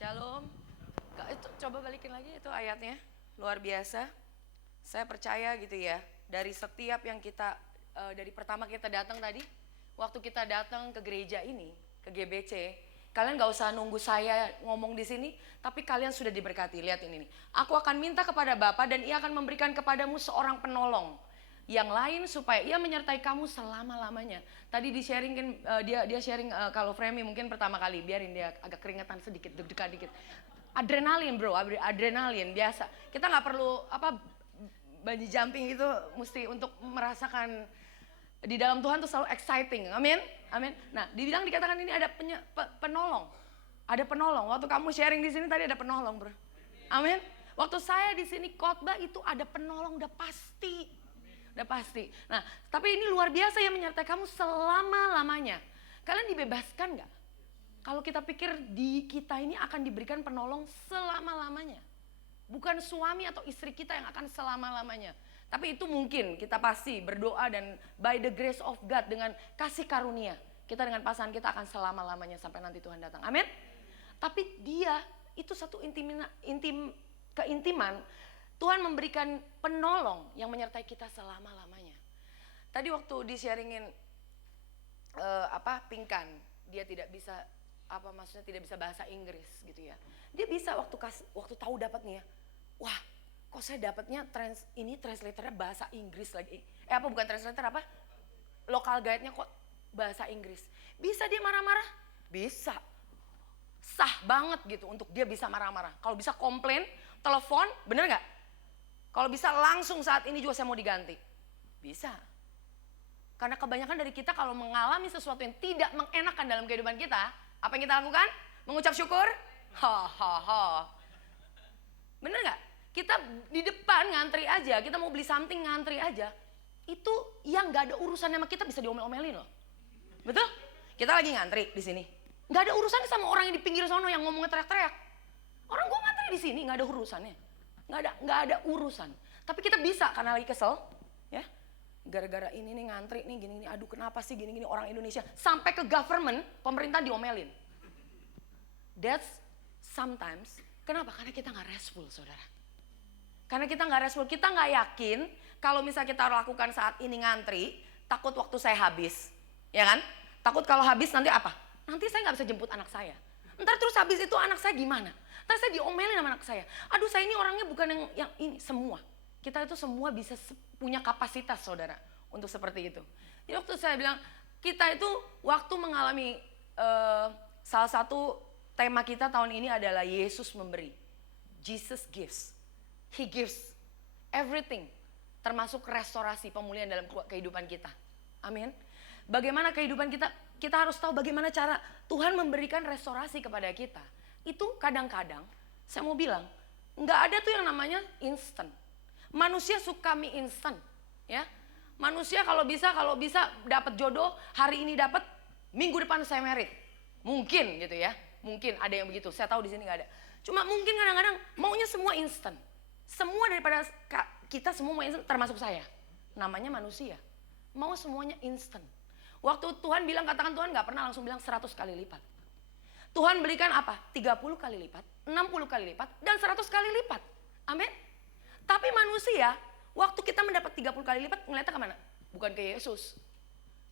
Shalom. Itu coba balikin lagi itu ayatnya. Luar biasa. Saya percaya gitu ya. Dari setiap yang kita dari pertama kita datang tadi, waktu kita datang ke gereja ini, ke GBC, kalian gak usah nunggu saya ngomong di sini, tapi kalian sudah diberkati. Lihat ini nih. Aku akan minta kepada Bapa dan Ia akan memberikan kepadamu seorang penolong yang lain supaya ia menyertai kamu selama-lamanya. Tadi di sharingin dia sharing kalau Fremi mungkin pertama kali, biarin dia agak keringetan sedikit, deg-degan dikit. Adrenalin bro, adrenalin biasa. Kita nggak perlu bungee jumping itu mesti untuk merasakan di dalam Tuhan tuh selalu exciting. Amin, amin. Nah, dikatakan ini ada penolong, ada penolong. Waktu kamu sharing di sini tadi ada penolong bro. Amin. Waktu saya di sini khotbah itu ada penolong udah pasti. Udah pasti. Nah, tapi ini luar biasa yang menyertai kamu selama-lamanya. Kalian dibebaskan gak? Kalau kita pikir di kita ini akan diberikan penolong selama-lamanya. Bukan suami atau istri kita yang akan selama-lamanya. Tapi itu mungkin kita pasti berdoa dan by the grace of God dengan kasih karunia. Kita dengan pasangan kita akan selama-lamanya sampai nanti Tuhan datang. Amin. Tapi dia itu satu keintiman. Tuhan memberikan penolong yang menyertai kita selama-lamanya. Tadi waktu di-sharingin Pingkan, dia tidak bisa maksudnya tidak bisa bahasa Inggris gitu ya. Dia bisa waktu tahu dapatnya. Wah, kok saya dapatnya translatornya bahasa Inggris lagi. Bukan translator Local guide-nya kok bahasa Inggris. Bisa dia marah-marah? Bisa. Sah banget gitu untuk dia bisa marah-marah. Kalau bisa komplain, telepon, bener gak? Kalau bisa langsung saat ini juga saya mau diganti. Bisa. Karena kebanyakan dari kita kalau mengalami sesuatu yang tidak mengenakan dalam kehidupan kita, apa yang kita lakukan? Mengucap syukur? Bener gak? Kita di depan ngantri aja, kita mau beli something ngantri aja. Itu yang gak ada urusan sama kita bisa diomel-omelin loh. Betul? Kita lagi ngantri di sini. Gak ada urusannya sama orang yang di pinggir sono yang ngomongnya teriak-teriak. Orang gua ngantri di sini gak ada urusannya. Nggak ada urusan. Tapi kita bisa karena lagi kesel, ya. Gara-gara ini nih ngantri nih gini-gini, aduh kenapa sih gini-gini orang Indonesia. Sampai ke government, pemerintah diomelin. That's sometimes, kenapa? Karena kita nggak restful saudara. Karena kita nggak restful, kita nggak yakin kalau misalnya kita lakukan saat ini ngantri, takut waktu saya habis. Ya kan? Takut kalau habis nanti apa? Nanti saya nggak bisa jemput anak saya. Ntar terus habis itu anak saya gimana? Ntar saya diomelin sama anak saya. Aduh saya ini orangnya bukan yang ini. Semua. Kita itu semua bisa punya kapasitas saudara. Untuk seperti itu. Jadi waktu saya bilang. Kita itu waktu mengalami. Salah satu tema kita tahun ini adalah Yesus memberi. Jesus gives. He gives everything. Termasuk restorasi pemulihan dalam kehidupan kita. Amin. Bagaimana kehidupan kita. Kita harus tahu bagaimana cara Tuhan memberikan restorasi kepada kita. Itu kadang-kadang saya mau bilang nggak ada tuh yang namanya instan. Manusia suka mie instan, ya. Manusia kalau bisa dapat jodoh hari ini dapat, minggu depan saya married. Mungkin gitu ya, mungkin ada yang begitu. Saya tahu di sini nggak ada. Cuma mungkin kadang-kadang maunya semua instan. Semua daripada kita semua mau instan, termasuk saya. Namanya manusia, mau semuanya instan. Waktu Tuhan bilang katakan Tuhan nggak pernah langsung bilang 100 kali lipat. Tuhan berikan apa? 30 kali lipat, 60 kali lipat, dan 100 kali lipat. Amin. Tapi manusia, waktu kita mendapat 30 kali lipat, ngeliatnya kemana? Bukan ke Yesus.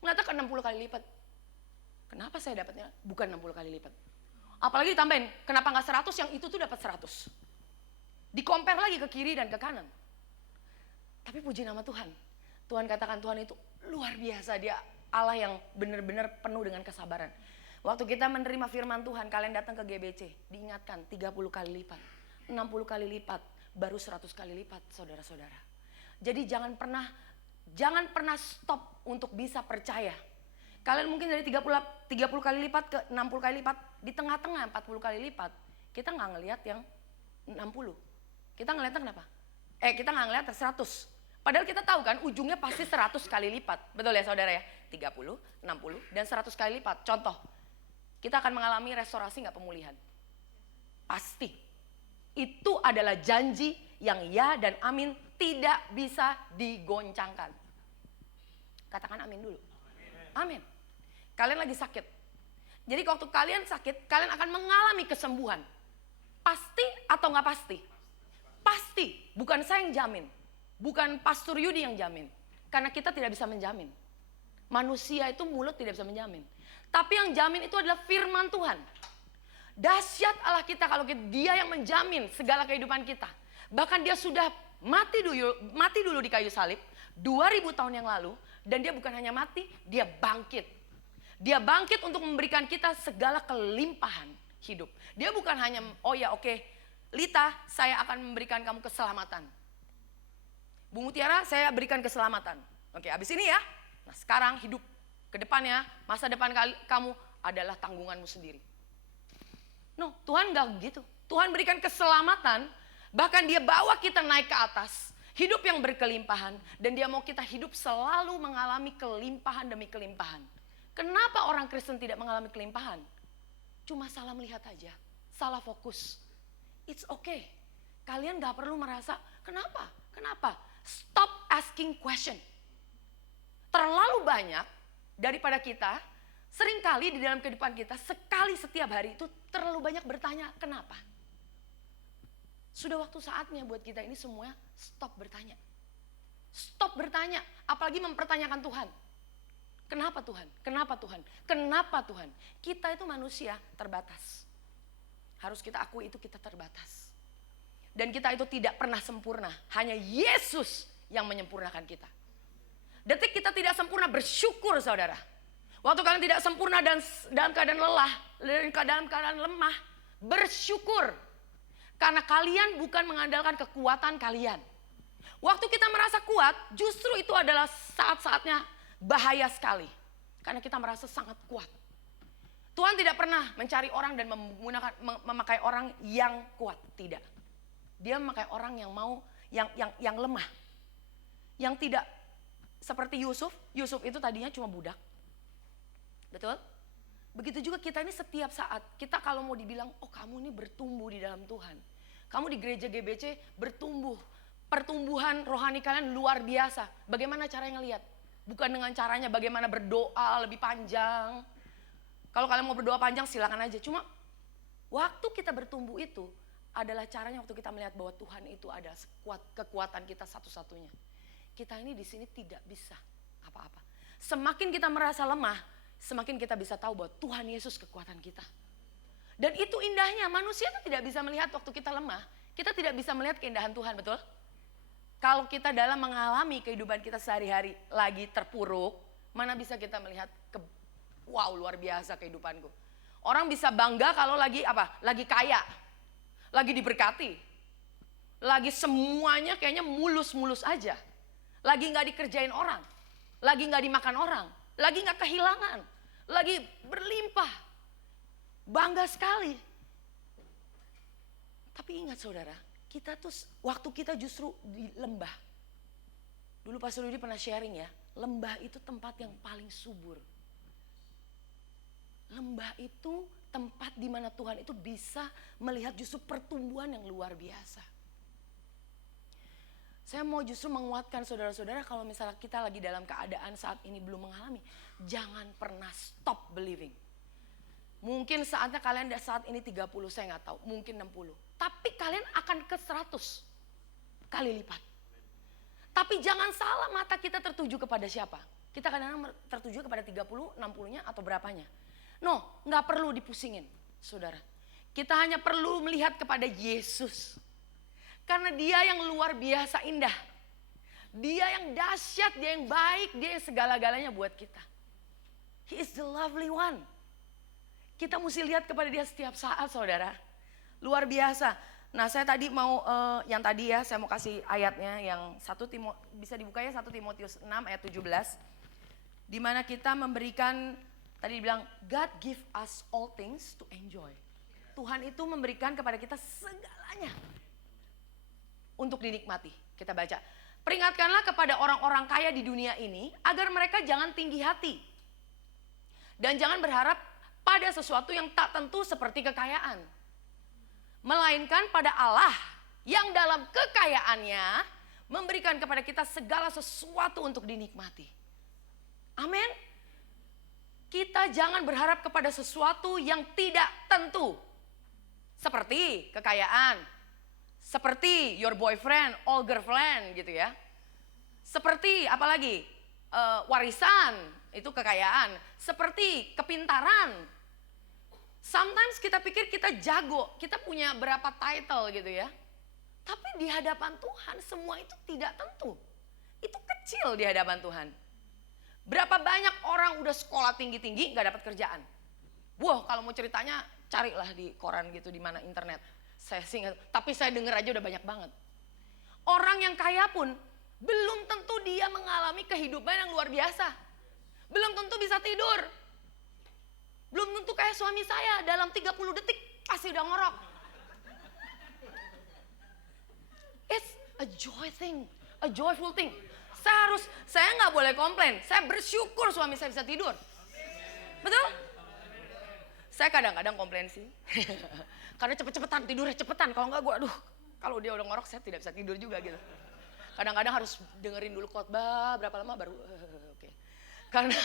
Ngeliatnya ke 60 kali lipat. Kenapa saya dapatnya bukan 60 kali lipat? Apalagi ditambahin, kenapa nggak 100 yang itu tuh dapat 100? Di-compare lagi ke kiri dan ke kanan. Tapi puji nama Tuhan. Tuhan katakan Tuhan itu luar biasa, dia Allah yang benar-benar penuh dengan kesabaran. Waktu kita menerima firman Tuhan, kalian datang ke GBC, diingatkan 30 kali lipat, 60 kali lipat, baru 100 kali lipat saudara-saudara. Jadi jangan pernah stop untuk bisa percaya. Kalian mungkin dari 30 kali lipat ke 60 kali lipat, di tengah-tengah 40 kali lipat, kita nggak ngelihat yang 60. Kita ngelihatnya kenapa? Kita nggak ngelihat 100. Padahal kita tahu kan ujungnya pasti 100 kali lipat. Betul ya saudara ya? 30, 60, dan 100 kali lipat. Contoh, kita akan mengalami restorasi gak pemulihan? Pasti. Itu adalah janji yang ya dan amin tidak bisa digoncangkan. Katakan amin dulu. Amin. Kalian lagi sakit. Jadi waktu kalian sakit, kalian akan mengalami kesembuhan. Pasti atau nggak pasti? Pasti, bukan saya yang jamin. Bukan Pastor Yudi yang jamin. Karena kita tidak bisa menjamin. Manusia itu mulut tidak bisa menjamin. Tapi yang jamin itu adalah firman Tuhan. Dahsyat Allah kita kalau dia yang menjamin segala kehidupan kita. Bahkan dia sudah mati dulu di kayu salib 2000 tahun yang lalu. Dan dia bukan hanya mati, dia bangkit. Dia bangkit untuk memberikan kita segala kelimpahan hidup. Dia bukan hanya, oh ya oke, Lita, saya akan memberikan kamu keselamatan. Bu Mutiara, saya berikan keselamatan. Oke, habis ini ya. Nah sekarang hidup ke depannya, masa depan kamu adalah tanggunganmu sendiri. No, Tuhan gak begitu. Tuhan berikan keselamatan, bahkan dia bawa kita naik ke atas. Hidup yang berkelimpahan, dan dia mau kita hidup selalu mengalami kelimpahan demi kelimpahan. Kenapa orang Kristen tidak mengalami kelimpahan? Cuma salah melihat aja, salah fokus. It's okay. Kalian gak perlu merasa, kenapa? Kenapa? Stop asking question. Terlalu banyak daripada kita, seringkali di dalam kehidupan kita, sekali setiap hari itu terlalu banyak bertanya, kenapa? Sudah waktu saatnya buat kita ini semua stop bertanya. Stop bertanya, apalagi mempertanyakan Tuhan. Kenapa Tuhan? Kenapa Tuhan? Kenapa Tuhan? Kita itu manusia terbatas. Harus kita akui itu kita terbatas. Dan kita itu tidak pernah sempurna. Hanya Yesus yang menyempurnakan kita. Detik kita tidak sempurna, bersyukur saudara. Waktu kalian tidak sempurna dan dalam keadaan lelah, dalam keadaan lemah, bersyukur. Karena kalian bukan mengandalkan kekuatan kalian. Waktu kita merasa kuat, justru itu adalah saat-saatnya bahaya sekali. Karena kita merasa sangat kuat. Tuhan tidak pernah mencari orang dan memakai orang yang kuat, tidak. Dia memakai orang yang mau yang lemah. Yang tidak seperti Yusuf. Yusuf itu tadinya cuma budak. Betul? Begitu juga kita ini setiap saat, kita kalau mau dibilang, oh kamu ini bertumbuh di dalam Tuhan. Kamu di gereja GBC bertumbuh. Pertumbuhan rohani kalian luar biasa. Bagaimana caranya lihat? Bukan dengan caranya bagaimana berdoa lebih panjang. Kalau kalian mau berdoa panjang silakan aja. Cuma waktu kita bertumbuh itu adalah caranya waktu kita melihat bahwa Tuhan itu adalah kekuatan kita satu-satunya. Kita ini di sini tidak bisa apa-apa. Semakin kita merasa lemah, semakin kita bisa tahu bahwa Tuhan Yesus kekuatan kita. Dan itu indahnya, manusia itu tidak bisa melihat waktu kita lemah. Kita tidak bisa melihat keindahan Tuhan, betul? Kalau kita dalam mengalami kehidupan kita sehari-hari lagi terpuruk, mana bisa kita melihat wow luar biasa kehidupanku. Orang bisa bangga kalau lagi apa? Lagi kaya, lagi diberkati, lagi semuanya kayaknya mulus-mulus aja. Lagi gak dikerjain orang, lagi gak dimakan orang, lagi gak kehilangan, lagi berlimpah. Bangga sekali. Tapi ingat saudara, kita tuh waktu kita justru di lembah. Dulu Pastor Rudi pernah sharing ya, lembah itu tempat yang paling subur. Lembah itu tempat di mana Tuhan itu bisa melihat justru pertumbuhan yang luar biasa. Saya mau justru menguatkan saudara-saudara kalau misalnya kita lagi dalam keadaan saat ini belum mengalami. Jangan pernah stop believing. Mungkin saatnya kalian saat ini 30, saya nggak tahu. Mungkin 60. Tapi kalian akan ke 100 kali lipat. Tapi jangan salah mata kita tertuju kepada siapa. Kita kadang-kadang tertuju kepada 30, 60-nya atau berapanya. No, nggak perlu dipusingin saudara. Kita hanya perlu melihat kepada Yesus. Karena dia yang luar biasa indah. Dia yang dahsyat, dia yang baik, dia yang segala-galanya buat kita. He is the lovely one. Kita mesti lihat kepada dia setiap saat saudara. Luar biasa. Nah saya tadi mau, yang tadi ya saya mau kasih ayatnya yang bisa dibuka ya 1 Timotius 6 ayat 17. Dimana kita memberikan, tadi dibilang God give us all things to enjoy. Tuhan itu memberikan kepada kita segalanya. Untuk dinikmati. Kita baca. Peringatkanlah kepada orang-orang kaya di dunia ini agar mereka jangan tinggi hati. Dan jangan berharap pada sesuatu yang tak tentu seperti kekayaan. Melainkan pada Allah yang dalam kekayaannya memberikan kepada kita segala sesuatu untuk dinikmati. Amin. Kita jangan berharap kepada sesuatu yang tidak tentu. Seperti kekayaan, seperti your boyfriend, or girlfriend gitu ya. Seperti apalagi warisan, itu kekayaan. Seperti kepintaran. Sometimes kita pikir kita jago, kita punya berapa title gitu ya. Tapi di hadapan Tuhan semua itu tidak tentu. Itu kecil di hadapan Tuhan. Berapa banyak orang udah sekolah tinggi-tinggi gak dapat kerjaan. Wah, kalau mau ceritanya carilah di koran gitu, di mana internet. Saya singkat, tapi saya dengar aja udah banyak banget. Orang yang kaya pun belum tentu dia mengalami kehidupan yang luar biasa. Belum tentu bisa tidur. Belum tentu kayak suami saya dalam 30 detik pasti udah ngorok. It's a joy thing, a joyful thing. Saya nggak boleh komplain. Saya bersyukur suami saya bisa tidur. Betul? Saya kadang-kadang komplain sih. Karena cepet-cepetan tidurnya cepetan. Kalau nggak gue, kalau dia udah ngorok saya tidak bisa tidur juga gitu. Kadang-kadang harus dengerin dulu khotbah berapa lama baru oke. Karena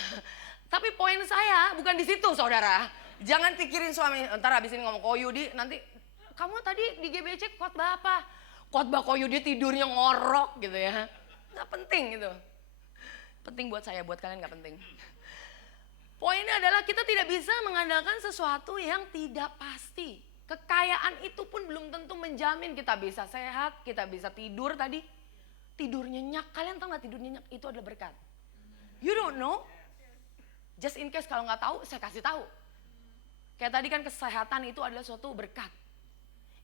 tapi poin saya bukan di situ, saudara. Jangan pikirin suami. Ntar abis ini ngomong Koyudi nanti kamu tadi di GBC khotbah apa? Khotbah Koyudi tidurnya ngorok gitu ya. Nggak penting gitu. Penting buat saya, buat kalian nggak penting. Poinnya adalah kita tidak bisa mengandalkan sesuatu yang tidak pasti. Kekayaan itu pun belum tentu menjamin kita bisa sehat, kita bisa tidur tadi. Tidur nyenyak, kalian tahu nggak tidur nyenyak itu adalah berkat. You don't know. Just in case kalau nggak tahu, saya kasih tahu. Kayak tadi kan kesehatan itu adalah suatu berkat.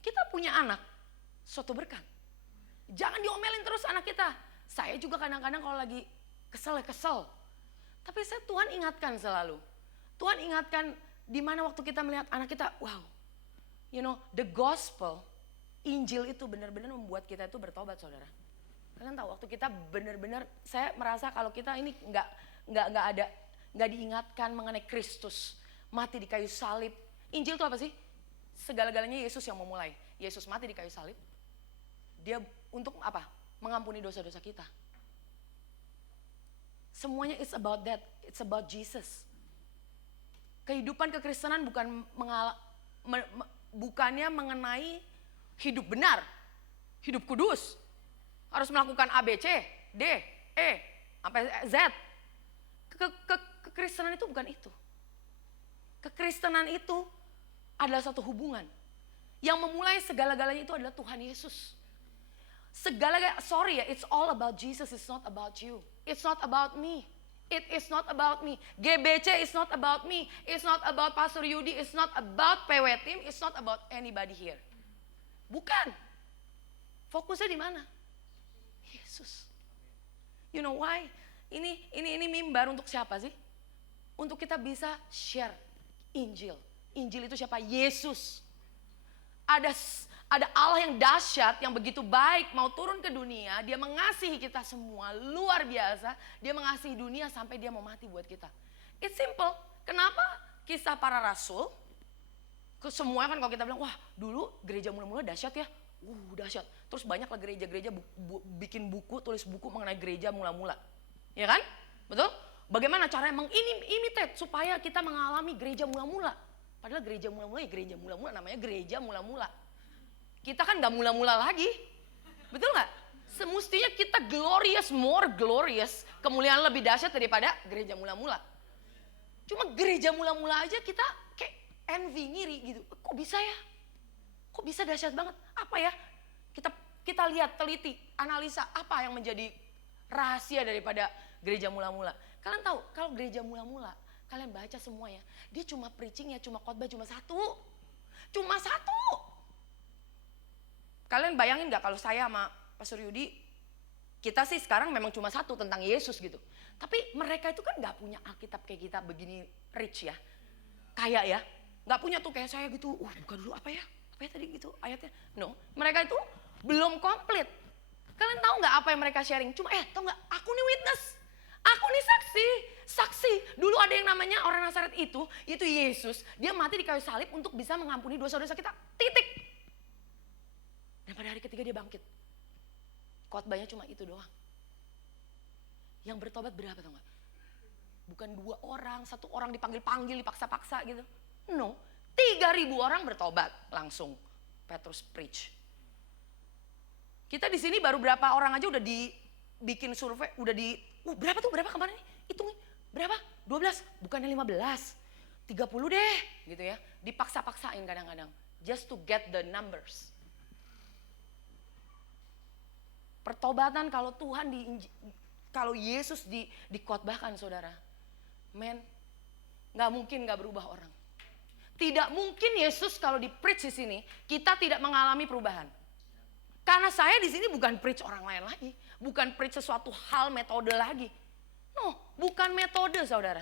Kita punya anak, suatu berkat. Jangan diomelin terus anak kita. Saya juga kadang-kadang kalau lagi kesel. Tapi Tuhan ingatkan selalu. Tuhan ingatkan di mana waktu kita melihat anak kita, wow. You know, the gospel, Injil itu benar-benar membuat kita itu bertobat, saudara. Kalian tahu waktu kita benar-benar, saya merasa kalau kita ini nggak diingatkan mengenai Kristus mati di kayu salib. Injil itu apa sih? Segala-galanya Yesus yang memulai. Yesus mati di kayu salib. Dia untuk apa? Mengampuni dosa-dosa kita. Semuanya it's about that. It's about Jesus. Kehidupan kekristenan bukannya mengenai hidup benar, hidup kudus. Harus melakukan A, B, C, D, E, sampai Z. Kekristenan itu bukan itu. Kekristenan itu adalah satu hubungan. Yang memulai segala-galanya itu adalah Tuhan Yesus. Sorry ya, it's all about Jesus, it's not about you. It's not about me. It is not about me. GBC is not about me. It's not about Pastor Yudi. It's not about PW Team. It's not about anybody here. Bukan. Fokusnya di mana? Yesus. You know why? Ini mimbar untuk siapa sih? Untuk kita bisa share Injil. Injil itu siapa? Yesus. Ada Allah yang dahsyat, yang begitu baik, mau turun ke dunia. Dia mengasihi kita semua, luar biasa. Dia mengasihi dunia sampai dia mau mati buat kita. It's simple. Kenapa kisah para rasul? Semua kan kalau kita bilang, wah dulu gereja mula-mula dahsyat ya. Dahsyat. Terus banyaklah gereja-gereja bikin buku, tulis buku mengenai gereja mula-mula. Ya kan? Betul? Bagaimana caranya mengimitate supaya kita mengalami gereja mula-mula. Padahal gereja mula-mula ya gereja mula-mula, namanya gereja mula-mula. Kita kan gak mula-mula lagi. Betul gak? Semestinya kita glorious, more glorious. Kemuliaan lebih dahsyat daripada gereja mula-mula. Cuma gereja mula-mula aja kita kayak envy, ngiri gitu. Kok bisa ya? Kok bisa dahsyat banget? Apa ya? Kita lihat, teliti, analisa apa yang menjadi rahasia daripada gereja mula-mula. Kalian tahu kalau gereja mula-mula, kalian baca semuanya. Dia cuma preaching ya, cuma khotbah cuma satu. Cuma satu. Kalian bayangin gak kalau saya sama Pastor Yudi, kita sih sekarang memang cuma satu tentang Yesus gitu. Tapi mereka itu kan gak punya Alkitab kayak kita begini rich ya. Kaya ya. Gak punya tuh kayak saya gitu, buka dulu apa ya tadi gitu ayatnya. No, mereka itu belum komplit. Kalian tahu gak apa yang mereka sharing? Cuma tahu gak, aku nih witness. Aku nih saksi. Dulu ada yang namanya orang Nazaret itu Yesus. Dia mati di kayu salib untuk bisa mengampuni dosa-dosa kita. Titik. Dan pada hari ketiga dia bangkit. Khotbahnya cuma itu doang. Yang bertobat berapa tau gak? Bukan 2 orang, 1 orang dipanggil-panggil, dipaksa-paksa gitu. No, 3.000 orang bertobat langsung. Petrus preach. Kita di sini baru berapa orang aja udah dibikin survei, udah berapa tuh, berapa kemarin nih? Hitungin, berapa? 12, bukannya 15. 30 deh, gitu ya. Dipaksa-paksain kadang-kadang. Just to get the numbers. Pertobatan kalau Tuhan kalau Yesus dikotbahkan saudara. Gak mungkin gak berubah orang. Tidak mungkin Yesus kalau di-preach di sini, kita tidak mengalami perubahan. Karena saya di sini bukan preach orang lain lagi. Bukan preach sesuatu hal metode lagi. No, bukan metode saudara.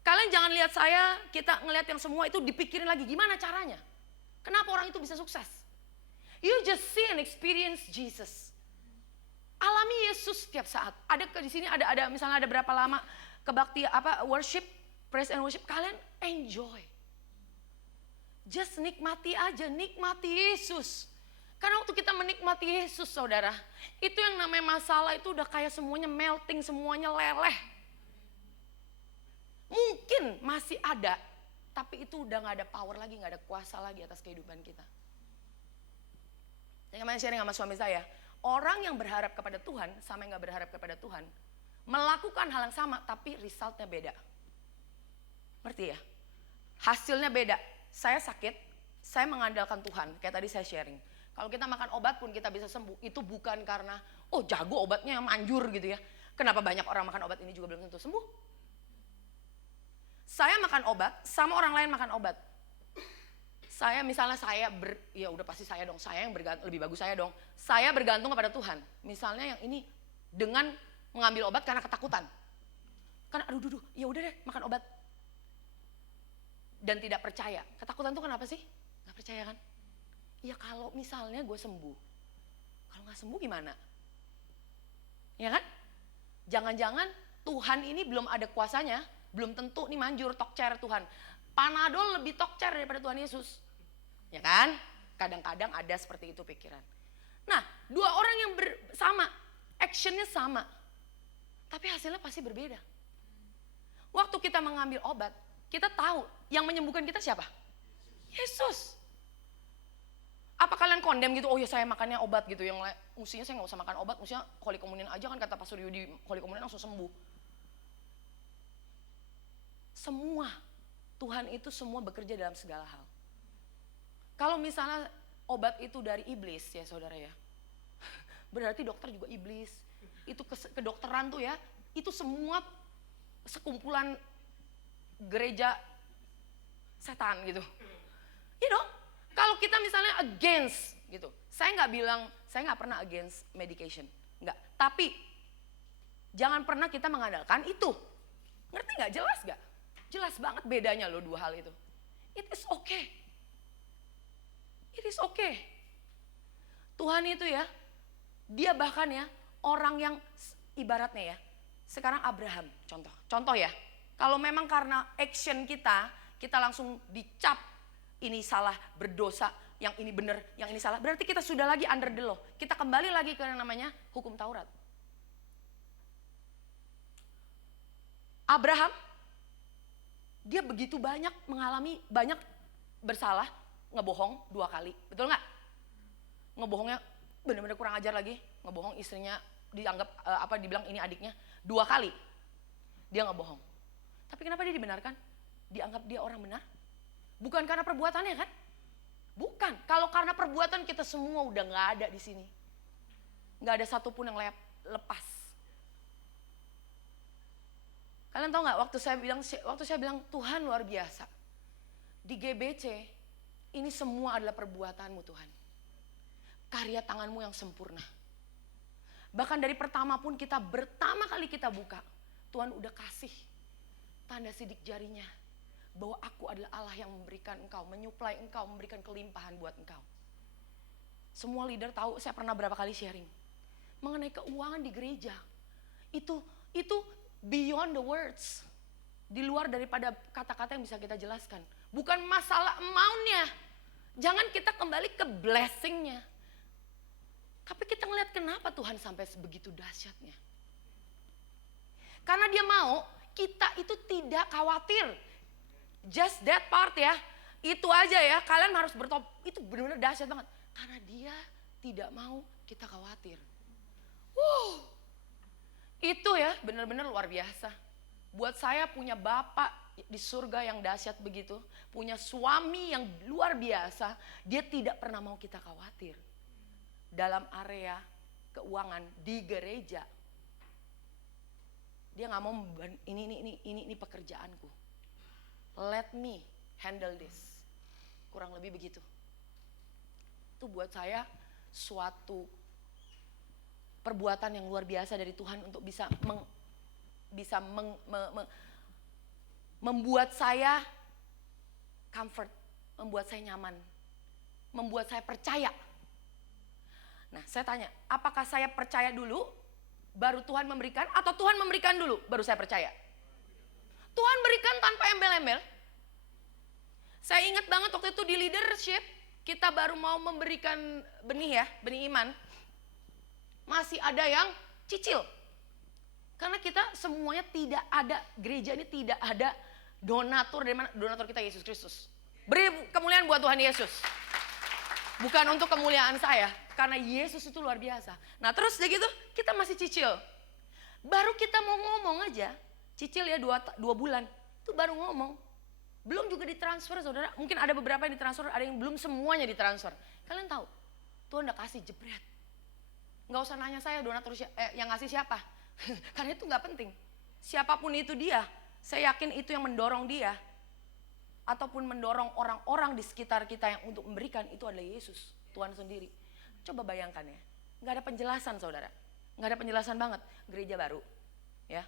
Kalian jangan lihat saya, kita ngelihat yang semua itu dipikirin lagi. Gimana caranya? Kenapa orang itu bisa sukses? You just see and experience Jesus. Alami Yesus setiap saat. Ada di sini ada misalnya ada berapa lama kebakti worship, praise and worship, kalian enjoy. Just nikmati aja, nikmati Yesus. Karena waktu kita menikmati Yesus saudara, itu yang namanya masalah itu udah kayak semuanya melting, semuanya leleh. Mungkin masih ada, tapi itu udah gak ada power lagi, gak ada kuasa lagi atas kehidupan kita. Yang kemarin sharing sama suami saya, orang yang berharap kepada Tuhan sama yang gak berharap kepada Tuhan, melakukan hal yang sama tapi resultnya beda. Ngerti ya? Hasilnya beda. Saya sakit, saya mengandalkan Tuhan, kayak tadi saya sharing. Kalau kita makan obat pun kita bisa sembuh, itu bukan karena, jago obatnya manjur gitu ya. Kenapa banyak orang makan obat ini juga belum tentu sembuh? Saya makan obat, sama orang lain makan obat. Saya misalnya ya udah pasti saya dong, saya yang lebih bagus saya dong. Saya bergantung kepada Tuhan. Misalnya yang ini dengan mengambil obat karena ketakutan. Karena ya udah deh makan obat. Dan tidak percaya. Ketakutan tuh kenapa sih? Gak percaya kan? Ya kalau misalnya gue sembuh. Kalau gak sembuh gimana? Ya kan? Jangan-jangan Tuhan ini belum ada kuasanya. Belum tentu nih manjur tokcer Tuhan. Panadol lebih tokcer daripada Tuhan Yesus. Ya kan? Kadang-kadang ada seperti itu pikiran. Nah, dua orang yang sama, actionnya sama. Tapi hasilnya pasti berbeda. Waktu kita mengambil obat, kita tahu yang menyembuhkan kita siapa? Yesus. Apa kalian kondem gitu, ya saya makannya obat gitu, yang mestinya saya gak usah makan obat, mestinya Holy Communion aja kan, kata Pastor Yudi, Holy Communion langsung sembuh. Semua, Tuhan itu semua bekerja dalam segala hal. Kalau misalnya obat itu dari iblis ya saudara ya, berarti dokter juga iblis. Itu kedokteran tuh ya, itu semua sekumpulan gereja setan gitu. Iya dong. Kalau kita misalnya against gitu, saya nggak pernah against medication, nggak. Tapi jangan pernah kita mengandalkan itu. Ngerti nggak? Jelas nggak? Jelas banget bedanya loh dua hal itu. It is okay. It is okay. Tuhan itu ya, dia bahkan ya orang yang ibaratnya ya, sekarang Abraham contoh ya. Kalau memang karena action kita langsung dicap ini salah, berdosa, yang ini benar, yang ini salah. Berarti kita sudah lagi under the law. Kita kembali lagi ke yang namanya hukum Taurat. Abraham, dia begitu banyak mengalami, banyak bersalah, ngebohong 2 kali. Betul nggak? Ngebohongnya benar-benar kurang ajar lagi. Ngebohong istrinya, dianggap dibilang ini adiknya 2 kali. Dia ngebohong. Tapi kenapa dia dibenarkan? Dianggap dia orang benar? Bukan karena perbuatannya kan? Bukan. Kalau karena perbuatan kita semua udah nggak ada di sini. Nggak ada satupun yang lepas. Kalian tahu nggak? Waktu saya bilang Tuhan luar biasa. Di GBC ini semua adalah perbuatanmu Tuhan. Karya tanganmu yang sempurna. Bahkan dari pertama kali kita buka, Tuhan udah kasih tanda sidik jarinya. Bahwa aku adalah Allah yang memberikan engkau, menyuplai engkau, memberikan kelimpahan buat engkau. Semua leader tahu, saya pernah berapa kali sharing. Mengenai keuangan di gereja. Itu beyond the words. Di luar daripada kata-kata yang bisa kita jelaskan. Bukan masalah amount-nya. Jangan kita kembali ke blessing-nya. Tapi kita ngeliat kenapa Tuhan sampai sebegitu dahsyatnya. Karena dia mau kita itu tidak khawatir. Just that part ya. Itu aja ya, kalian harus bertobat. Itu benar-benar dahsyat banget. Karena dia tidak mau kita khawatir. Itu ya benar-benar luar biasa. Buat saya punya bapak di surga yang dahsyat begitu. Punya suami yang luar biasa. Dia tidak pernah mau kita khawatir. Dalam area keuangan di gereja. Dia gak mau ini pekerjaanku. Let me handle this. Kurang lebih begitu. Itu buat saya suatu perbuatan yang luar biasa dari Tuhan untuk bisa membuat saya comfort, membuat saya nyaman, membuat saya percaya. Nah, saya tanya, apakah saya percaya dulu baru Tuhan memberikan, atau Tuhan memberikan dulu baru saya percaya? Tuhan berikan tanpa embel-embel. Saya ingat banget waktu itu di leadership, kita baru mau memberikan benih ya, benih iman. Masih ada yang cicil. Karena kita semuanya tidak ada, gereja ini tidak ada donatur dari mana? Donatur kita Yesus Kristus. Beri kemuliaan buat Tuhan Yesus. Bukan untuk kemuliaan saya, karena Yesus itu luar biasa. Nah terus udah gitu, kita masih cicil. Baru kita mau ngomong aja, cicil ya 2 bulan, itu baru ngomong. Belum juga ditransfer saudara, mungkin ada beberapa yang ditransfer, ada yang belum semuanya ditransfer. Kalian tahu, Tuhan udah kasih jebret. Nggak usah nanya saya donatur yang ngasih siapa. Karena itu nggak penting. Siapapun itu dia, saya yakin itu yang mendorong dia. Ataupun mendorong orang-orang di sekitar kita yang untuk memberikan, itu adalah Yesus, Tuhan sendiri. Coba bayangkan ya, nggak ada penjelasan saudara. Nggak ada penjelasan banget, gereja baru. Ya.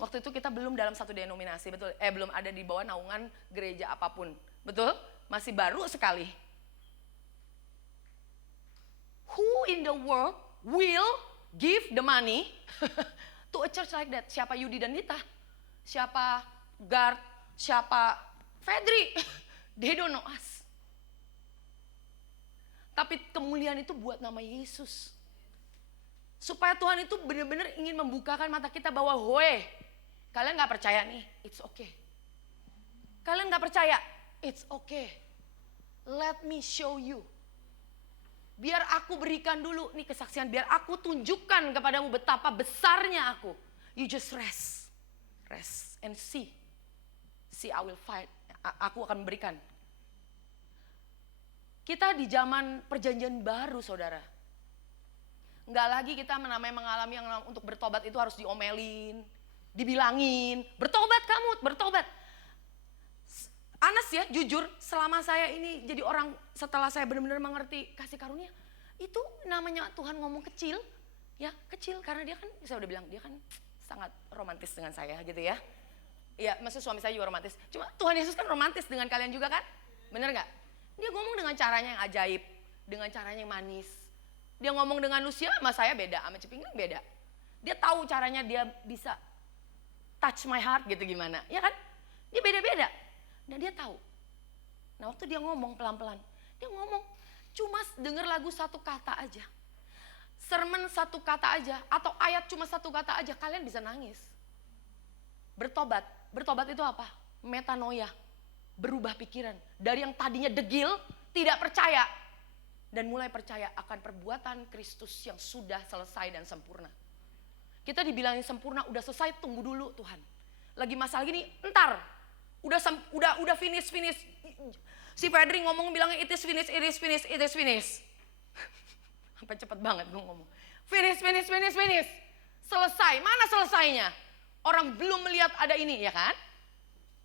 Waktu itu kita belum dalam satu denominasi, betul? Belum ada di bawah naungan gereja apapun, betul? Masih baru sekali. Who in the world will give the money to a church like that? Siapa Yudi dan Nita? Siapa Gard? Siapa Fedri? They don't know us. Tapi kemuliaan itu buat nama Yesus. Supaya Tuhan itu benar-benar ingin membukakan mata kita bahwa kalian gak percaya nih, it's okay. Kalian gak percaya, it's okay. Let me show you. Biar aku berikan dulu nih kesaksian, biar aku tunjukkan kepadamu betapa besarnya aku. You just rest. Rest and see. See, I will fight. Aku akan memberikan. Kita di zaman perjanjian baru saudara. Nggak lagi kita namanya mengalami yang untuk bertobat itu harus diomelin, dibilangin, bertobat kamu, bertobat. Anas ya, jujur, selama saya ini jadi orang, setelah saya benar-benar mengerti kasih karunia, itu namanya Tuhan ngomong kecil, ya kecil, karena dia kan, saya udah bilang, dia kan sangat romantis dengan saya gitu ya. Ya, maksud suami saya juga romantis, cuma Tuhan Yesus kan romantis dengan kalian juga kan, bener gak? Dia ngomong dengan caranya yang ajaib, dengan caranya yang manis. Dia ngomong dengan Lucia sama saya beda, sama Cipingling beda. Dia tahu caranya dia bisa touch my heart gitu gimana, ya kan? Dia beda-beda. Dan dia tahu. Nah waktu dia ngomong pelan-pelan, dia ngomong cuma denger lagu satu kata aja. Sermon satu kata aja, atau ayat cuma satu kata aja, kalian bisa nangis. Bertobat, bertobat itu apa? Metanoia, berubah pikiran. Dari yang tadinya degil, tidak percaya, dan mulai percaya akan perbuatan Kristus yang sudah selesai dan sempurna. Kita dibilangin sempurna, udah selesai, tunggu dulu Tuhan. Lagi masalah gini, entar. Udah finish. Si Fedri ngomong bilangnya it is finish. Sampai cepet banget gue ngomong. Finish. Selesai, mana selesainya? Orang belum melihat ada ini, ya kan?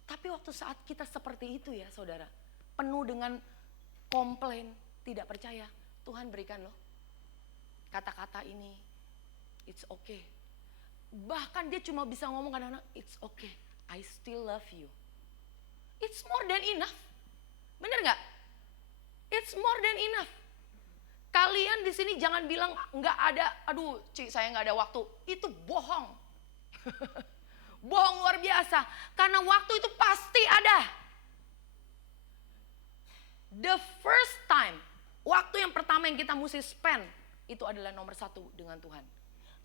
Tapi waktu saat kita seperti itu ya saudara, penuh dengan komplain, tidak percaya, Tuhan berikan loh kata-kata ini, it's okay. Bahkan dia cuma bisa ngomong kadang-kadang, it's okay, I still love you. It's more than enough. Bener gak? It's more than enough. Kalian di sini jangan bilang nggak ada, aduh Ci saya nggak ada waktu. Itu bohong. Bohong luar biasa. Karena waktu itu pasti ada. The first time, waktu yang pertama yang kita mesti spend, itu adalah nomor 1 dengan Tuhan.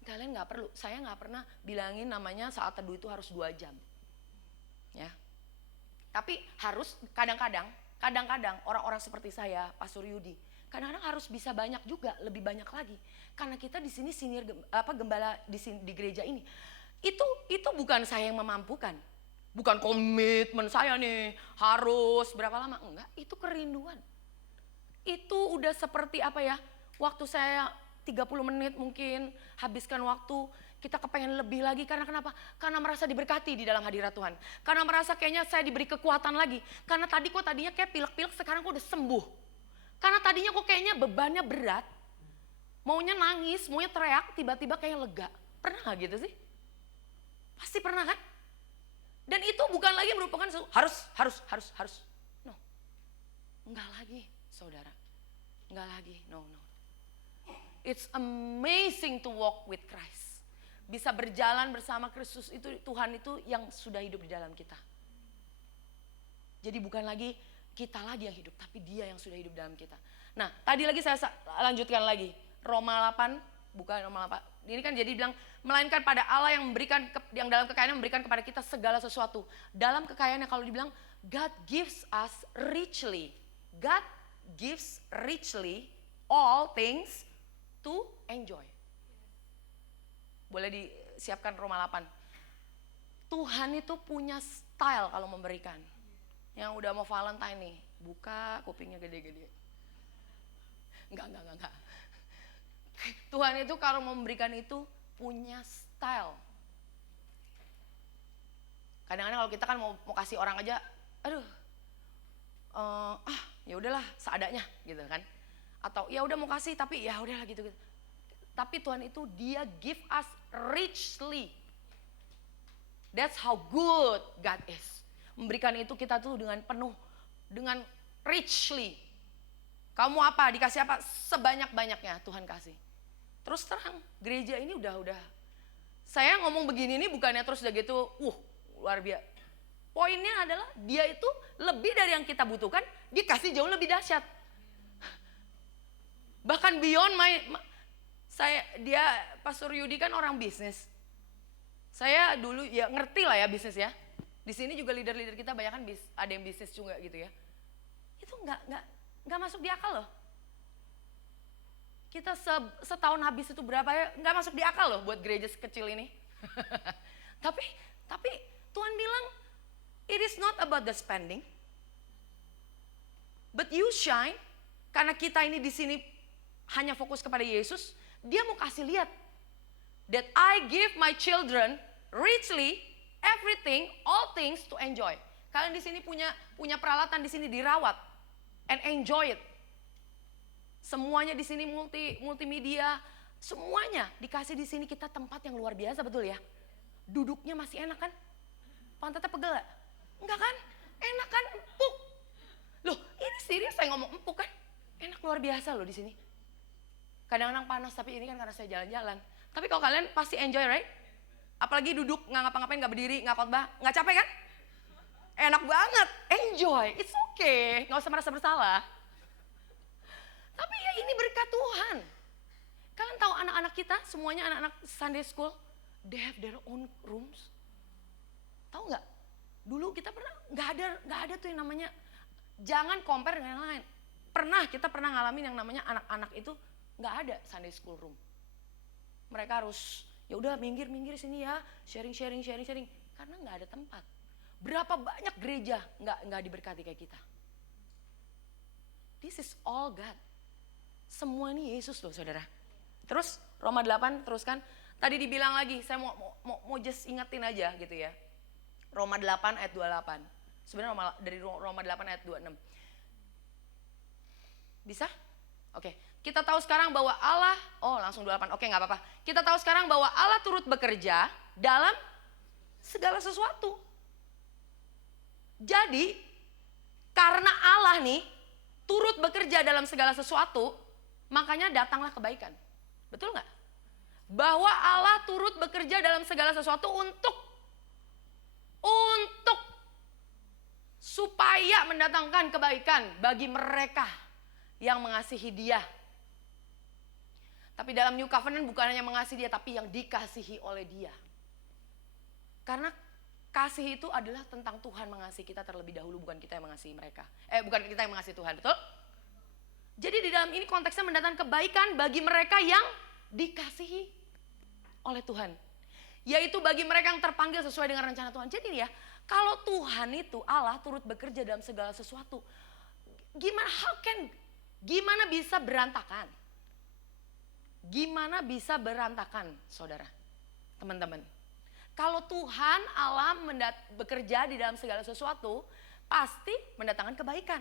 Kalian gak perlu, saya gak pernah bilangin namanya saat teduh itu harus 2 jam. Ya. Tapi harus kadang-kadang Kadang-kadang orang-orang seperti saya, Pastor Yudi, kadang-kadang harus bisa banyak juga, lebih banyak lagi. Karena kita di sini senior gembala di gereja ini. Itu bukan saya yang memampukan. Bukan komitmen saya nih harus berapa lama, enggak, itu kerinduan. Itu udah seperti apa ya? Waktu saya 30 menit mungkin habiskan waktu, kita kepengen lebih lagi. Karena kenapa? Karena merasa diberkati di dalam hadirat Tuhan. Karena merasa kayaknya saya diberi kekuatan lagi. Karena tadinya kayak pilek-pilek, sekarang kok udah sembuh. Karena tadinya kok kayaknya bebannya berat. Maunya nangis, maunya teriak, tiba-tiba kayak lega. Pernah gak gitu sih? Pasti pernah kan? Dan itu bukan lagi merupakan harus. No. Enggak lagi, saudara. Enggak lagi, no. It's amazing to walk with Christ. Bisa berjalan bersama Kristus itu, Tuhan itu yang sudah hidup di dalam kita. Jadi bukan lagi kita lagi yang hidup, tapi Dia yang sudah hidup dalam kita. Nah, tadi lagi saya lanjutkan lagi. Roma 8, bukan Roma 8. Ini kan jadi bilang, melainkan pada Allah yang memberikan, yang dalam kekayaannya memberikan kepada kita segala sesuatu. Dalam kekayaannya kalau dibilang, God gives us richly. God gives richly all things to enjoy. Boleh disiapkan Roma 8. Tuhan itu punya style kalau memberikan. Yang udah mau Valentine nih, buka kupingnya gede-gede. Enggak. Tuhan itu kalau mau memberikan itu punya style. Kadang-kadang kalau kita kan mau kasih orang aja, aduh, ya udahlah seadanya gitu kan. Atau ya udah mau kasih tapi ya udahlah gitu. Tapi Tuhan itu Dia give us richly. That's how good God is. Memberikan itu kita tuh dengan penuh, dengan richly. Kamu apa, dikasih apa, sebanyak-banyaknya Tuhan kasih. Terus terang, gereja ini udah. Saya ngomong begini nih bukannya terus udah gitu, luar biasa. Poinnya adalah Dia itu lebih dari yang kita butuhkan, dikasih jauh lebih dahsyat. Bahkan beyond dia Pastor Yudi kan orang bisnis. Saya dulu ya ngerti lah ya bisnis ya. Di sini juga leader-leader kita banyak kan ada yang bisnis juga gitu ya. Itu nggak masuk di akal loh. Kita setahun habis itu berapa ya, nggak masuk di akal loh buat gereja sekecil ini. tapi Tuhan bilang, it is not about the spending, but you shine. Karena kita ini di sini hanya fokus kepada Yesus, Dia mau kasih lihat that I give my children richly everything, all things to enjoy. Kalian di sini punya peralatan di sini dirawat and enjoy it. Semuanya di sini multimedia, semuanya dikasih di sini, kita tempat yang luar biasa, betul ya? Duduknya masih enak kan? Pantatnya pegel gak? Enggak kan? Enak kan? Empuk. Loh, ini serius saya ngomong empuk kan? Enak luar biasa loh di sini. Kadang-kadang panas, tapi ini kan karena saya jalan-jalan. Tapi kalau kalian pasti enjoy, right? Apalagi duduk, nggak ngapa-ngapain, nggak berdiri, nggak khotbah, nggak capek kan? Enak banget, enjoy, it's okay, nggak usah merasa bersalah. Tapi ya ini berkat Tuhan. Kalian tahu anak-anak kita, semuanya anak-anak Sunday School, they have their own rooms. Tahu nggak? Dulu kita pernah nggak ada tuh yang namanya, jangan compare dengan yang lain. Kita pernah ngalamin yang namanya anak-anak itu nggak ada Sunday School room. Mereka harus ya udah minggir sini ya, sharing, karena nggak ada tempat. Berapa banyak gereja nggak diberkati kayak kita. This is all God. Semua ini Yesus loh saudara. Terus Roma 8 teruskan. Tadi dibilang lagi, saya mau just ingetin aja gitu ya. Roma 8 ayat 28. Sebenarnya dari Roma 8 ayat 26. Bisa? Oke. Kita tahu sekarang bahwa Allah, langsung 28. Oke, nggak apa-apa. Kita tahu sekarang bahwa Allah turut bekerja dalam segala sesuatu. Jadi, karena Allah nih turut bekerja dalam segala sesuatu, makanya datanglah kebaikan. Betul nggak? Bahwa Allah turut bekerja dalam segala sesuatu untuk supaya mendatangkan kebaikan bagi mereka yang mengasihi Dia. Tapi dalam New Covenant bukan hanya mengasihi Dia, tapi yang dikasihi oleh Dia. Karena kasih itu adalah tentang Tuhan mengasihi kita terlebih dahulu, bukan kita yang mengasihi mereka. Bukan kita yang mengasihi Tuhan, betul? Jadi di dalam ini konteksnya mendatangkan kebaikan bagi mereka yang dikasihi oleh Tuhan. Yaitu bagi mereka yang terpanggil sesuai dengan rencana Tuhan. Jadi ya, kalau Tuhan itu Allah turut bekerja dalam segala sesuatu, gimana bisa berantakan? Gimana bisa berantakan, saudara, teman-teman? Kalau Tuhan Allah bekerja di dalam segala sesuatu, pasti mendatangkan kebaikan.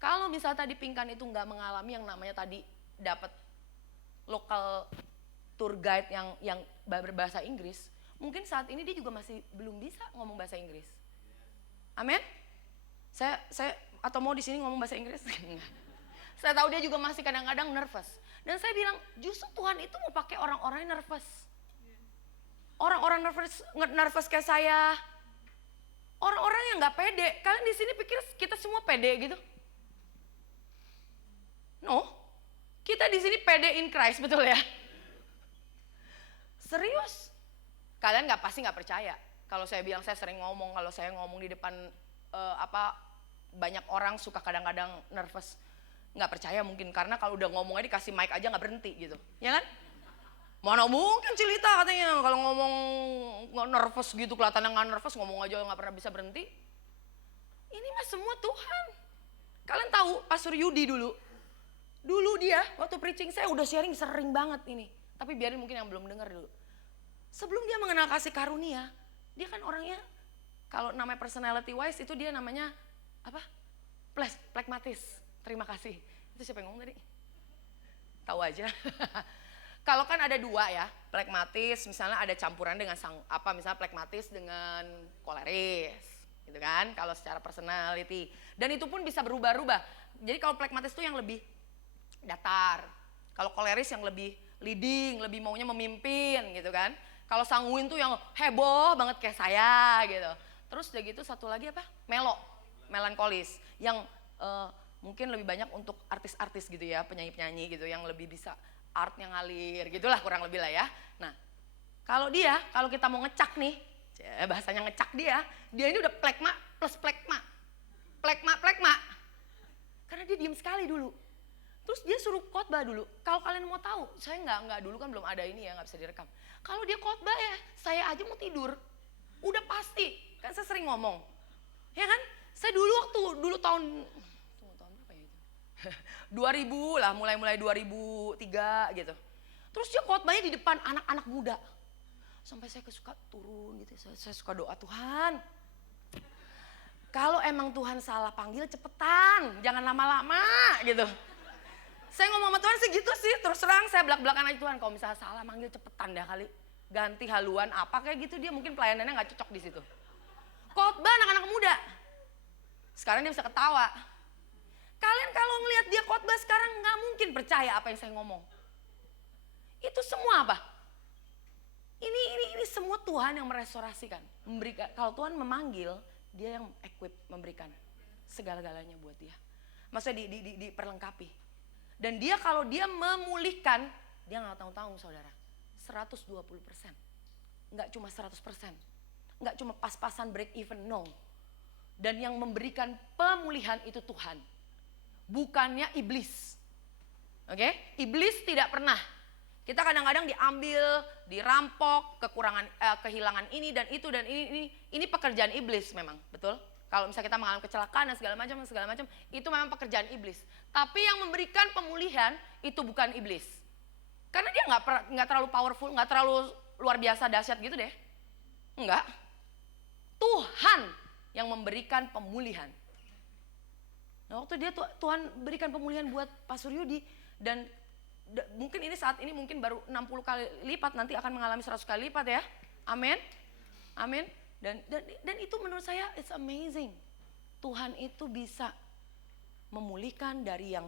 Kalau misalnya tadi Pingkan itu nggak mengalami yang namanya tadi dapat lokal tour guide yang berbahasa Inggris, mungkin saat ini dia juga masih belum bisa ngomong bahasa Inggris. Amin? Saya atau mau di sini ngomong bahasa Inggris? Saya tahu dia juga masih kadang-kadang nervous. Dan saya bilang, justru Tuhan itu mau pakai orang-orang yang nervous. Orang-orang nervous kayak saya. Orang-orang yang nggak pede. Kalian di sini pikir kita semua pede gitu? No. Kita di sini pede in Christ, betul ya? Serius? Kalian pasti nggak percaya. Kalau saya bilang saya sering ngomong, kalau saya ngomong di depan banyak orang suka kadang-kadang nervous. Nggak percaya mungkin karena kalau udah ngomongnya dikasih mic aja nggak berhenti gitu, ya kan? Mana mungkin Cilita katanya kalau ngomong nervous gitu, kelihatannya nggak nervous, ngomong aja nggak pernah bisa berhenti. Ini mah semua Tuhan. Kalian tahu Pastor Yudi dulu dia waktu preaching saya udah sharing sering banget ini. Tapi biarin mungkin yang belum dengar dulu. Sebelum dia mengenal kasih karunia, dia kan orangnya kalau namanya personality wise itu dia namanya apa? Plekmatis. Terima kasih. Itu siapa yang ngomong tadi? Tahu aja. Kalau kan ada dua ya, plekmatis misalnya ada campuran dengan misalnya plekmatis dengan koleris, gitu kan? Kalau secara personality. Dan itu pun bisa berubah-ubah. Jadi kalau plekmatis itu yang lebih datar. Kalau koleris yang lebih leading, lebih maunya memimpin gitu kan. Kalau sanguin tuh yang heboh banget kayak saya gitu. Terus udah gitu satu lagi apa? Melankolis. Yang mungkin lebih banyak untuk artis-artis gitu ya, penyanyi-penyanyi gitu yang lebih bisa art yang ngalir gitulah kurang lebih lah ya. Nah, kalau kita mau ngecak nih, bahasanya ngecak dia ini udah plekma plus plekma. Plekma. Karena dia diem sekali dulu. Terus dia suruh khotbah dulu. Kalau kalian mau tahu, saya nggak dulu kan belum ada ini ya, nggak bisa direkam. Kalau dia khotbah ya, saya aja mau tidur. Udah pasti, kan saya sering ngomong. Ya kan? Saya dulu tahun berapa ya itu? 2000 lah, mulai 2003 gitu. Terus dia khotbahnya di depan anak-anak muda. Sampai saya suka turun gitu, saya suka doa, Tuhan. Kalau emang Tuhan salah panggil cepetan, jangan lama-lama gitu. Saya ngomong sama Tuhan segitu sih, terus terang saya belak-belakan aja Tuhan. Kalau misalnya salah manggil cepetan dah kali, ganti haluan apa kayak gitu, dia mungkin pelayanannya nggak cocok di situ. Khotbah anak-anak muda, sekarang dia bisa ketawa. Kalian kalau ngelihat dia khotbah sekarang nggak mungkin percaya apa yang saya ngomong. Itu semua apa? Ini semua Tuhan yang merestorasikan, memberikan. Kalau Tuhan memanggil, dia yang equip memberikan segala-galanya buat dia. Maksudnya diperlengkapi. Dan dia kalau dia memulihkan, dia nggak tahu saudara, 120%. Nggak cuma 100%. Nggak cuma pas-pasan break even, no. Dan yang memberikan pemulihan itu Tuhan. Bukannya iblis. Oke? Iblis tidak pernah. Kita kadang-kadang diambil, dirampok, kehilangan ini dan itu dan ini. Ini pekerjaan iblis memang, betul? Kalau misalnya kita mengalami kecelakaan dan segala macam, itu memang pekerjaan iblis. Tapi yang memberikan pemulihan itu bukan iblis. Karena dia nggak terlalu powerful, nggak terlalu luar biasa dahsyat gitu deh. Enggak. Tuhan yang memberikan pemulihan. Nah, waktu dia Tuhan berikan pemulihan buat Pastor Yudi dan mungkin ini saat ini mungkin baru 60 kali lipat, nanti akan mengalami 100 kali lipat ya. Amin. Amin. Dan itu menurut saya it's amazing. Tuhan itu bisa memulihkan dari yang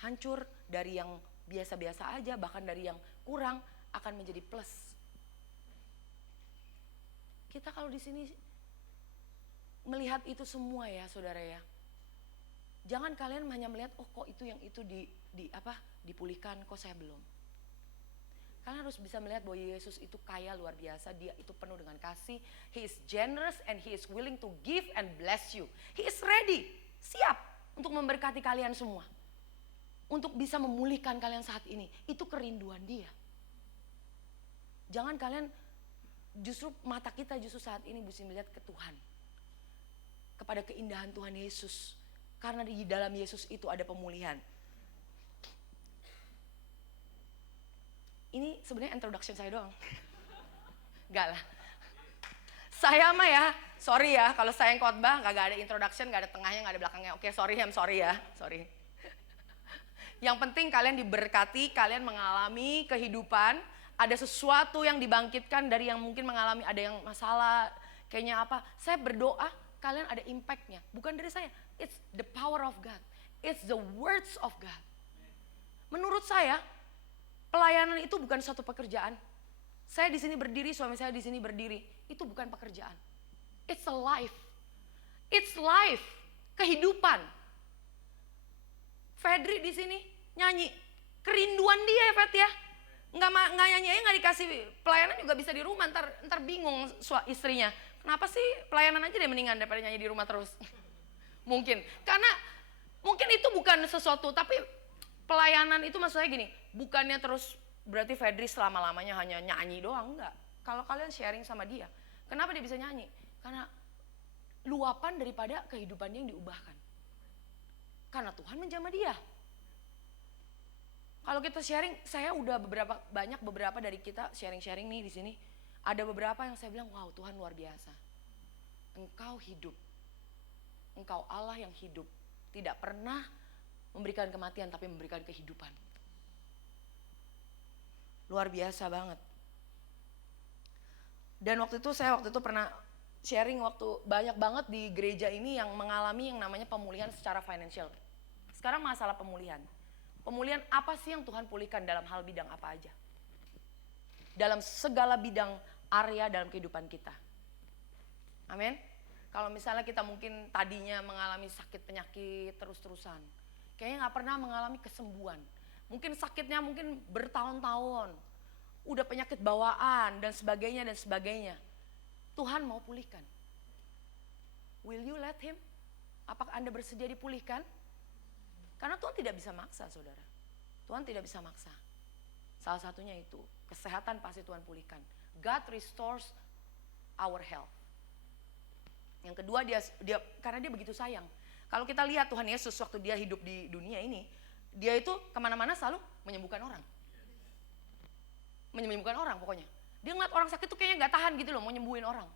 hancur, dari yang biasa-biasa aja, bahkan dari yang kurang akan menjadi plus. Kita kalau di sini melihat itu semua ya, saudara ya. Jangan kalian hanya melihat kok itu yang itu dipulihkan, kok saya belum. Kalian harus bisa melihat bahwa Yesus itu kaya luar biasa. Dia itu penuh dengan kasih. He is generous and he is willing to give and bless you. He is ready, siap untuk memberkati kalian semua. Untuk bisa memulihkan kalian saat ini. Itu kerinduan dia. Jangan kalian, justru mata kita justru saat ini mesti melihat ke Tuhan. Kepada keindahan Tuhan Yesus. Karena di dalam Yesus itu ada pemulihan. Ini sebenarnya introduction saya doang. Enggak lah. Saya mah ya, sorry ya, kalau saya yang khotbah gak ada introduction, gak ada tengahnya, gak ada belakangnya. Oke, sorry ya, sorry. Yang penting kalian diberkati, kalian mengalami kehidupan, ada sesuatu yang dibangkitkan dari yang mungkin mengalami, ada yang masalah, kayaknya apa. Saya berdoa, kalian ada impactnya. Bukan dari saya, it's the power of God. It's the words of God. Menurut saya, pelayanan itu bukan suatu pekerjaan. Saya di sini berdiri, suami saya di sini berdiri. Itu bukan pekerjaan. It's a life. It's life. Kehidupan. Fedri di sini nyanyi. Kerinduan dia ya Fed ya. Nggak nyanyi aja, nggak dikasih pelayanan juga bisa di rumah. Ntar bingung istrinya. Kenapa sih pelayanan aja deh mendingan daripada nyanyi di rumah terus. Mungkin. Karena mungkin itu bukan sesuatu, tapi pelayanan itu maksudnya gini, bukannya terus berarti Fedri selama-lamanya hanya nyanyi doang, enggak. Kalau kalian sharing sama dia, kenapa dia bisa nyanyi? Karena luapan daripada kehidupan dia yang diubahkan. Karena Tuhan menjamah dia. Kalau kita sharing, saya udah beberapa dari kita sharing-sharing nih di sini. Ada beberapa yang saya bilang, wow Tuhan luar biasa. Engkau hidup. Engkau Allah yang hidup. Tidak pernah memberikan kematian tapi memberikan kehidupan. Luar biasa banget. Dan waktu itu pernah sharing banyak banget di gereja ini yang mengalami yang namanya pemulihan secara financial. Sekarang masalah pemulihan. Pemulihan apa sih yang Tuhan pulihkan dalam hal bidang apa aja? Dalam segala bidang area dalam kehidupan kita. Amin. Kalau misalnya kita mungkin tadinya mengalami sakit penyakit terus-terusan. Kayaknya gak pernah mengalami kesembuhan. Mungkin sakitnya mungkin bertahun-tahun. Udah penyakit bawaan dan sebagainya. Tuhan mau pulihkan. Will you let him? Apakah Anda bersedia dipulihkan? Karena Tuhan tidak bisa maksa saudara. Tuhan tidak bisa maksa. Salah satunya itu, kesehatan pasti Tuhan pulihkan. God restores our health. Yang kedua dia karena dia begitu sayang. Kalau kita lihat Tuhan Yesus waktu dia hidup di dunia ini, dia itu kemana-mana selalu menyembuhkan orang. Menyembuhkan orang pokoknya. Dia ngeliat orang sakit tuh kayaknya gak tahan gitu loh, mau nyembuhin orang.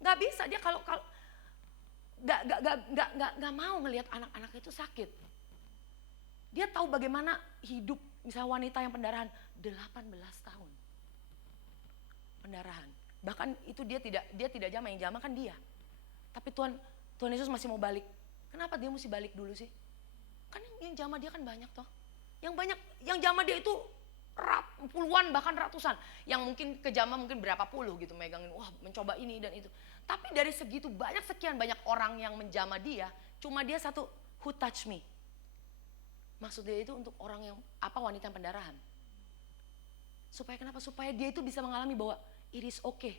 Gak bisa, dia kalau gak mau ngelihat anak-anak itu sakit. Dia tahu bagaimana hidup, misalnya wanita yang pendarahan 18 tahun. Pendarahan. Bahkan itu dia tidak jamah, yang jamah kan dia. Tapi Tuhan Yesus masih mau balik. Kenapa dia mesti balik dulu sih? Kan yang jamah dia kan banyak toh. Yang jamah dia itu puluhan bahkan ratusan. Yang mungkin kejamah mungkin berapa puluh gitu megangin, wah mencoba ini dan itu. Tapi dari segitu sekian banyak orang yang menjamah dia, cuma dia satu, who touch me. Maksud dia itu untuk orang yang wanita yang pendarahan. Supaya kenapa? Supaya dia itu bisa mengalami bahwa it is okay.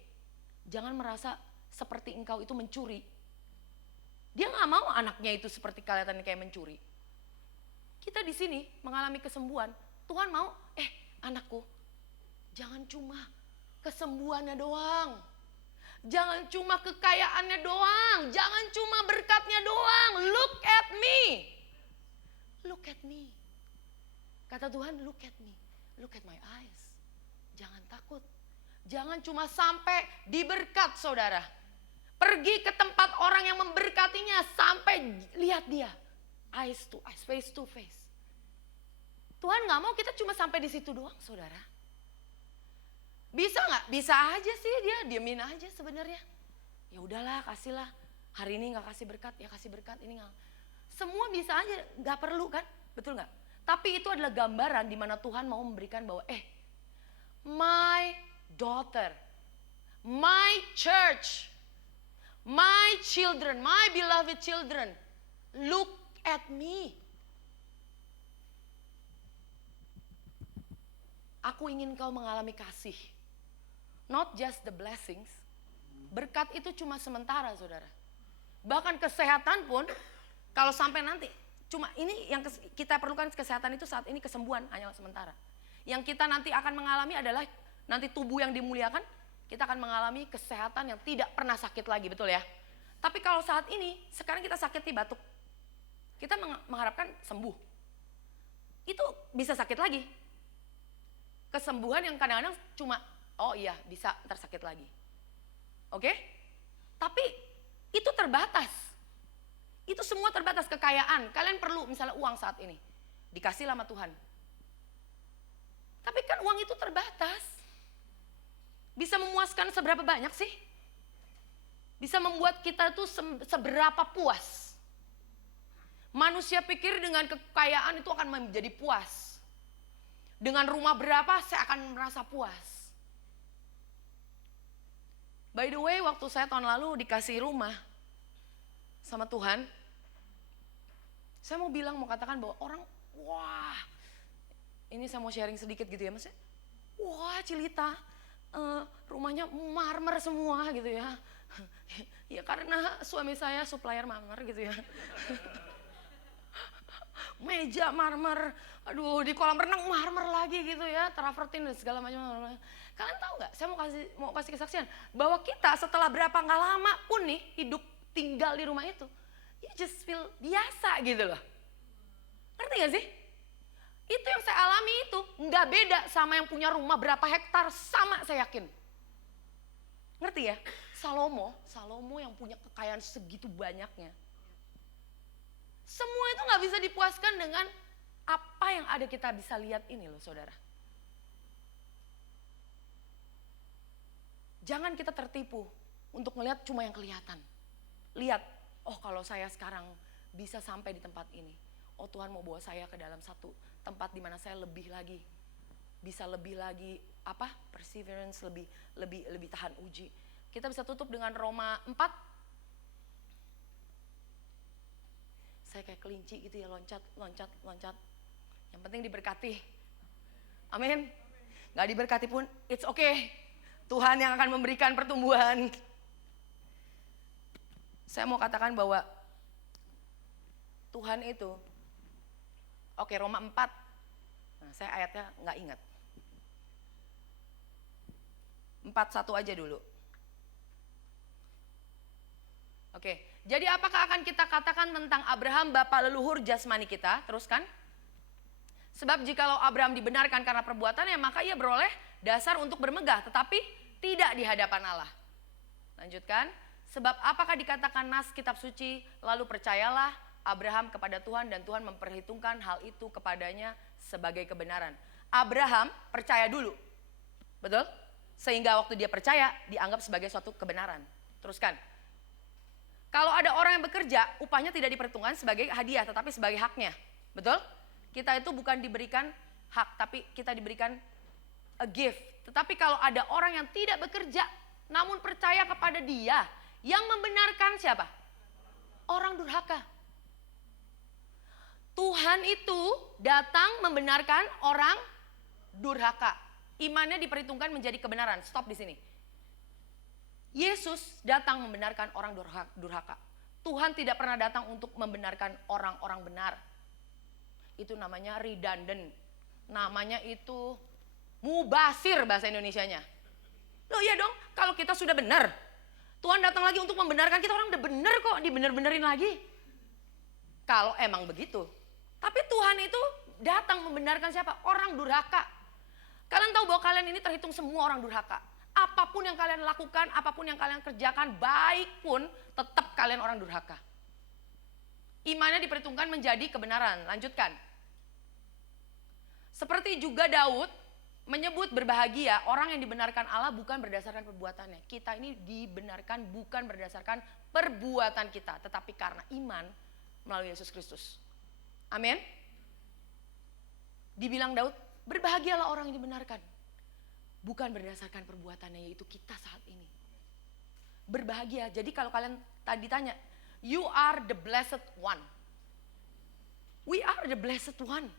Jangan merasa seperti engkau itu mencuri. Dia gak mau anaknya itu seperti kelihatannya kayak mencuri. Kita di sini mengalami kesembuhan. Tuhan mau, anakku, jangan cuma kesembuhannya doang. Jangan cuma kekayaannya doang. Jangan cuma berkatnya doang. Look at me. Look at me. Kata Tuhan, look at me. Look at my eyes. Jangan takut. Jangan cuma sampai diberkat saudara. Pergi ke tempat orang yang memberkatinya sampai lihat dia. Eyes to eyes, face to face. Tuhan gak mau kita cuma sampai di situ doang saudara. Bisa gak? Bisa aja sih dia, diemin aja sebenarnya. Ya udahlah kasihlah. Hari ini gak kasih berkat, ya kasih berkat ini gak. Semua bisa aja, gak perlu kan? Betul gak? Tapi itu adalah gambaran di mana Tuhan mau memberikan bahwa my daughter, my church, my children, my beloved children, look at me. Aku ingin kau mengalami kasih. Not just the blessings. Berkat itu cuma sementara, saudara. Bahkan kesehatan pun, kalau sampai nanti, cuma ini yang kita perlukan kesehatan itu saat ini, kesembuhan hanya sementara. Yang kita nanti akan mengalami adalah nanti tubuh yang dimuliakan, kita akan mengalami kesehatan yang tidak pernah sakit lagi, betul ya? Tapi kalau saat ini, sekarang kita sakit di batuk, kita mengharapkan sembuh. Itu bisa sakit lagi. Kesembuhan yang kadang-kadang cuma, oh iya bisa ntar sakit lagi. Oke? Tapi itu terbatas. Itu semua terbatas, kekayaan. Kalian perlu misalnya uang saat ini. Dikasih sama Tuhan. Tapi kan uang itu terbatas. Bisa memuaskan seberapa banyak sih? Bisa membuat kita tuh seberapa puas. Manusia pikir dengan kekayaan itu akan menjadi puas. Dengan rumah berapa saya akan merasa puas. By the way, waktu saya tahun lalu dikasih rumah sama Tuhan, saya mau katakan bahwa orang, wah, ini saya mau sharing sedikit gitu ya mas. Wah, Cilita, rumahnya marmer semua gitu ya. Ya karena suami saya supplier marmer gitu ya. Meja marmer, aduh di kolam renang marmer lagi gitu ya, travertin dan segala macam. Kalian tahu nggak? Saya mau kasih kesaksian bahwa kita setelah berapa nggak lama pun nih hidup tinggal di rumah itu, you just feel biasa gitu loh. Ngerti gak sih? Itu yang saya alami itu nggak beda sama yang punya rumah berapa hektar, sama saya yakin. Ngerti ya? Salomo yang punya kekayaan segitu banyaknya. Semua itu nggak bisa dipuaskan dengan apa yang ada kita bisa lihat ini loh saudara. Jangan kita tertipu untuk melihat cuma yang kelihatan. Lihat, oh kalau saya sekarang bisa sampai di tempat ini. Oh Tuhan mau bawa saya ke dalam satu tempat di mana saya lebih lagi. Bisa lebih lagi, perseverance, lebih tahan uji. Kita bisa tutup dengan Roma 4. Saya kayak kelinci gitu ya, loncat. Yang penting diberkati. Amin. Gak diberkati pun, it's okay. Tuhan yang akan memberikan pertumbuhan. Saya mau katakan bahwa Tuhan itu, oke Roma 4, nah saya ayatnya gak ingat. 4:1 aja dulu. Oke, jadi apakah akan kita katakan tentang Abraham bapak leluhur jasmani kita? Teruskan. Sebab jikalau Abraham dibenarkan karena perbuatannya, maka ia beroleh dasar untuk bermegah, tetapi tidak di hadapan Allah. Lanjutkan. Sebab apakah dikatakan nas kitab suci, lalu percayalah Abraham kepada Tuhan dan Tuhan memperhitungkan hal itu kepadanya sebagai kebenaran. Abraham percaya dulu. Betul? Sehingga waktu dia percaya dianggap sebagai suatu kebenaran. Teruskan. Kalau ada orang yang bekerja, upahnya tidak diperhitungkan sebagai hadiah tetapi sebagai haknya. Betul? Kita itu bukan diberikan hak, tapi kita diberikan a gift. Tetapi kalau ada orang yang tidak bekerja, namun percaya kepada dia, yang membenarkan siapa? Orang durhaka. Tuhan itu datang membenarkan orang durhaka. Imannya diperhitungkan menjadi kebenaran. Stop di sini. Yesus datang membenarkan orang durhaka. Tuhan tidak pernah datang untuk membenarkan orang-orang benar. Itu namanya redundant. Namanya itu mubasir bahasa Indonesianya. Loh iya dong, kalau kita sudah benar, Tuhan datang lagi untuk membenarkan kita, orang udah benar kok, dibener-benerin lagi. Kalau emang begitu. Tapi Tuhan itu datang membenarkan siapa? Orang durhaka. Kalian tahu bahwa kalian ini terhitung semua orang durhaka. Apapun yang kalian lakukan, apapun yang kalian kerjakan, baik pun tetap kalian orang durhaka. Imannya diperhitungkan menjadi kebenaran. Lanjutkan. Seperti juga Daud menyebut berbahagia orang yang dibenarkan Allah bukan berdasarkan perbuatannya. Kita ini dibenarkan bukan berdasarkan perbuatan kita, tetapi karena iman melalui Yesus Kristus. Amin. Dibilang Daud, berbahagialah orang yang dibenarkan. Bukan berdasarkan perbuatannya, yaitu kita saat ini. Berbahagia. Jadi kalau kalian tadi tanya, you are the blessed one. We are the blessed one.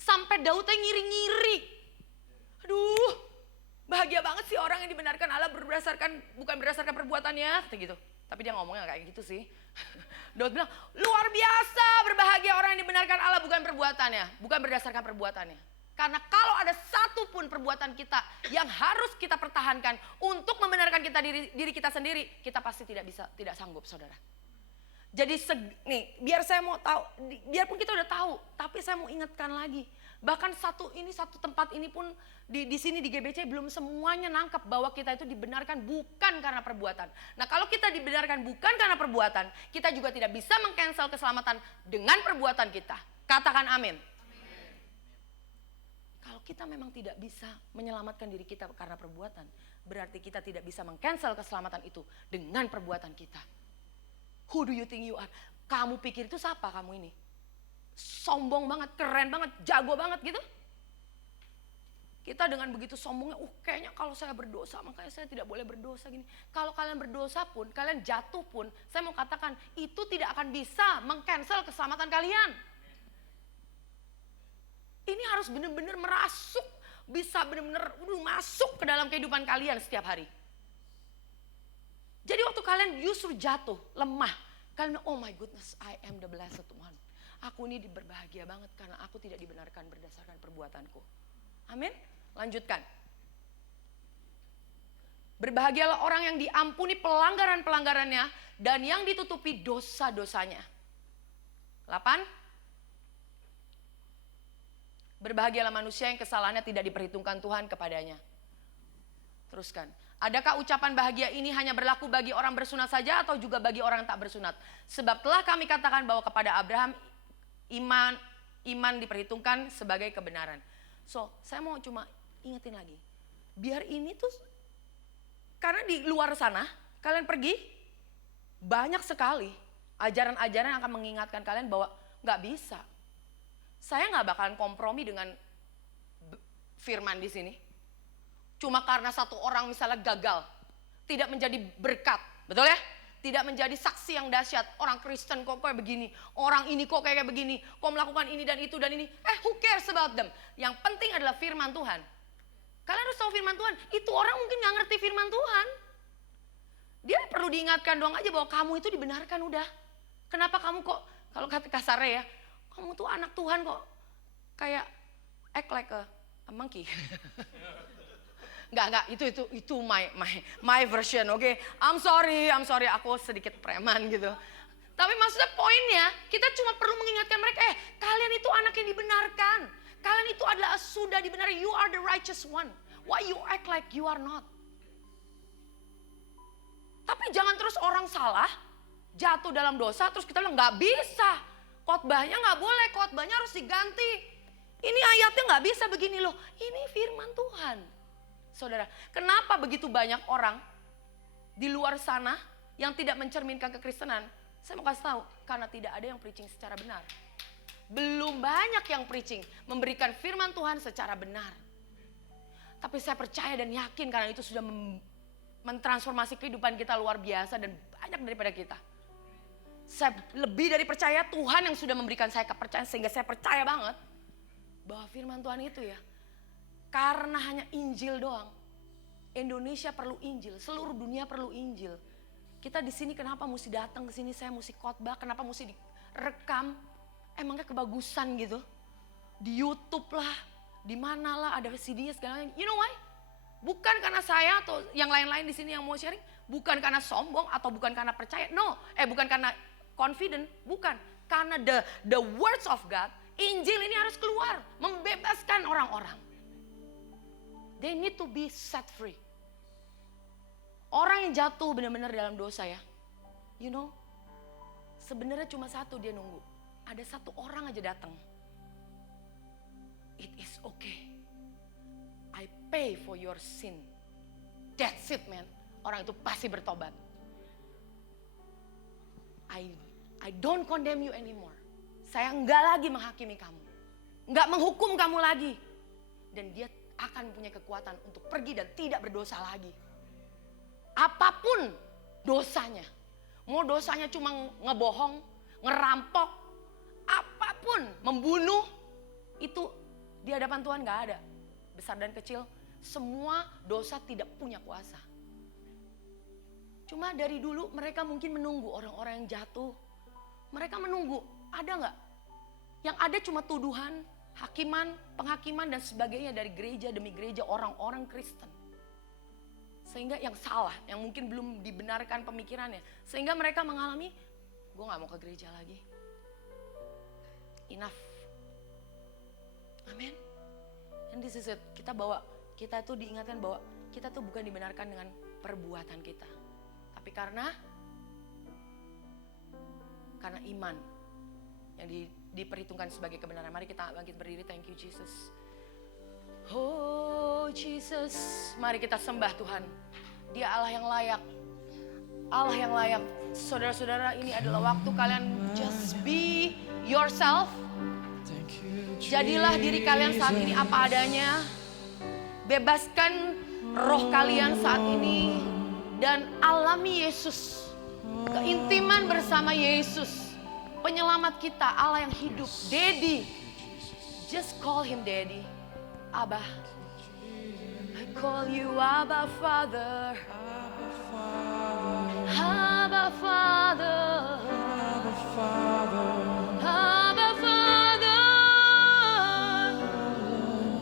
Sampai Daudnya ngiri-ngiri. Aduh, bahagia banget sih orang yang dibenarkan Allah bukan berdasarkan perbuatannya, kata gitu. Tapi dia ngomongnya kayak gitu sih. Daud bilang, luar biasa berbahagia orang yang dibenarkan Allah bukan perbuatannya, bukan berdasarkan perbuatannya. Karena kalau ada satu pun perbuatan kita yang harus kita pertahankan untuk membenarkan kita diri kita sendiri, kita pasti tidak sanggup, saudara. Jadi nih, biar saya mau tahu, biarpun kita udah tahu, tapi saya mau ingatkan lagi. Bahkan satu tempat ini pun di sini di GBC belum semuanya nangkep bahwa kita itu dibenarkan bukan karena perbuatan. Nah, kalau kita dibenarkan bukan karena perbuatan, kita juga tidak bisa mengcancel keselamatan dengan perbuatan kita. Katakan amin. Kalau kita memang tidak bisa menyelamatkan diri kita karena perbuatan, berarti kita tidak bisa mengcancel keselamatan itu dengan perbuatan kita. Who do you think you are? Kamu pikir itu siapa kamu ini? Sombong banget, keren banget, jago banget gitu. Kita dengan begitu sombongnya, kayaknya kalau saya berdosa makanya saya tidak boleh berdosa gini. Kalau kalian berdosa pun, kalian jatuh pun, saya mau katakan itu tidak akan bisa mengcancel keselamatan kalian. Ini harus benar-benar merasuk, bisa benar-benar masuk ke dalam kehidupan kalian setiap hari. Jadi waktu kalian justru jatuh, lemah, kalian oh my goodness, I am the blessed one. Aku ini berbahagia banget karena aku tidak dibenarkan berdasarkan perbuatanku. Amin. Lanjutkan. Berbahagialah orang yang diampuni pelanggaran-pelanggarannya dan yang ditutupi dosa-dosanya. 8. Berbahagialah manusia yang kesalahannya tidak diperhitungkan Tuhan kepadanya. Teruskan. Adakah ucapan bahagia ini hanya berlaku bagi orang bersunat saja atau juga bagi orang yang tak bersunat? Sebab telah kami katakan bahwa kepada Abraham iman diperhitungkan sebagai kebenaran. So, saya mau cuma ingetin lagi. Biar ini tuh, karena di luar sana, kalian pergi, banyak sekali ajaran-ajaran yang akan mengingatkan kalian bahwa gak bisa. Saya gak bakalan kompromi dengan firman di sini. Cuma karena satu orang misalnya gagal, tidak menjadi berkat, betul ya? Tidak menjadi saksi yang dahsyat. Orang Kristen kok kayak begini, orang ini kok kayak begini, kok melakukan ini dan itu dan ini. Who cares about them? Yang penting adalah firman Tuhan. Kalian harus tahu firman Tuhan. Itu orang mungkin gak ngerti firman Tuhan. Dia perlu diingatkan doang aja bahwa kamu itu dibenarkan udah. Kenapa kamu kok, kalau kata kasarnya ya, kamu tuh anak Tuhan kok kayak act like a monkey. Enggak, itu my version, oke? I'm sorry, aku sedikit preman gitu. Tapi maksudnya poinnya, kita cuma perlu mengingatkan mereka, kalian itu anak yang dibenarkan. Kalian itu adalah sudah dibenarkan, you are the righteous one. Why you act like you are not? Tapi jangan terus orang salah, jatuh dalam dosa, terus kita bilang nggak bisa. Khotbahnya nggak boleh, khotbahnya harus diganti. Ini ayatnya nggak bisa begini loh, ini firman Tuhan. Saudara, kenapa begitu banyak orang di luar sana yang tidak mencerminkan kekristenan? Saya mau kasih tahu, karena tidak ada yang preaching secara benar. Belum banyak yang preaching, memberikan firman Tuhan secara benar. Tapi saya percaya dan yakin karena itu sudah mentransformasi kehidupan kita luar biasa dan banyak daripada kita. Saya lebih dari percaya Tuhan yang sudah memberikan saya kepercayaan sehingga saya percaya banget bahwa firman Tuhan itu ya, karena hanya Injil doang. Indonesia perlu Injil, seluruh dunia perlu Injil. Kita di sini kenapa mesti datang ke sini? Saya mesti khotbah, kenapa mesti direkam? Emangnya kebagusan gitu? Di YouTube lah, di mana lah ada CD-nya segala macam. You know why? Bukan karena saya atau yang lain-lain di sini yang mau sharing, bukan karena sombong atau bukan karena percaya. No, bukan karena confident, bukan. Karena the words of God, Injil ini harus keluar, membebaskan orang-orang. They need to be set free. Orang yang jatuh benar-benar dalam dosa ya. You know, sebenarnya cuma satu dia nunggu. Ada satu orang aja datang. It is okay. I pay for your sin. That's it man. Orang itu pasti bertobat. I don't condemn you anymore. Saya enggak lagi menghakimi kamu. Enggak menghukum kamu lagi. Dan dia akan punya kekuatan untuk pergi dan tidak berdosa lagi. Apapun dosanya. Mau dosanya cuma ngebohong, ngerampok, apapun, membunuh, itu di hadapan Tuhan gak ada. besar dan kecil, semua dosa tidak punya kuasa. Cuma dari dulu mereka mungkin menunggu orang-orang yang jatuh. Mereka menunggu, ada nggak? Yang ada cuma tuduhan, hakiman, penghakiman dan sebagainya dari gereja demi gereja orang-orang Kristen. Sehingga yang salah, yang mungkin belum dibenarkan pemikirannya. Sehingga mereka mengalami, gue gak mau ke gereja lagi. Enough. Amin. And this is it. Kita tuh diingatkan bahwa kita tuh bukan dibenarkan dengan perbuatan kita. Tapi karena iman yang diperhitungkan sebagai kebenaran. Mari kita bangkit berdiri. Thank you Jesus. Oh Jesus, mari kita sembah Tuhan. Dia Allah yang layak. Allah yang layak. Saudara-saudara, ini adalah waktu kalian just be yourself. Jadilah diri kalian saat ini apa adanya. Bebaskan roh kalian saat ini. Dan alami Yesus. Keintiman bersama Yesus. Penyelamat kita, Allah yang hidup. Daddy. Just call him Daddy. Abba, I call you Abba Father. Abba Father. Abba Father. Abba Father.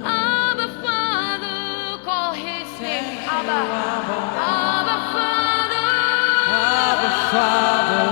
Abba Father. Call his name Abba. Abba Father. Abba Father.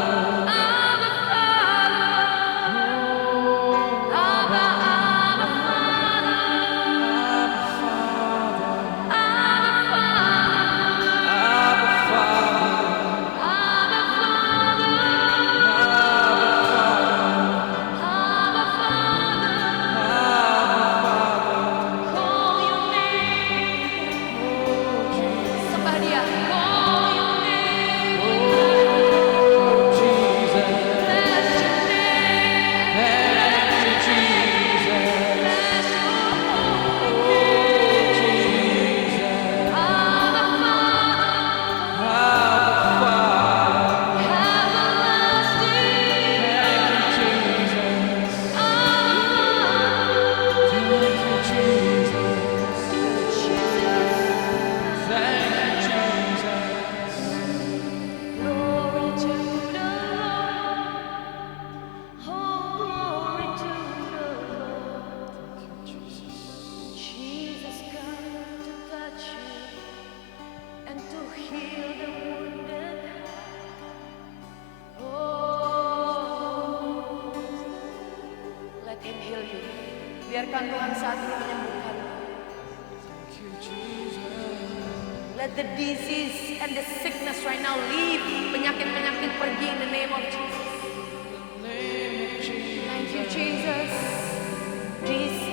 Biarkan Tuhan saat ini menyembuhkan. Let the disease and the sickness right now leave. Penyakit-penyakit pergi in the name of Jesus. Thank you Jesus. Jesus.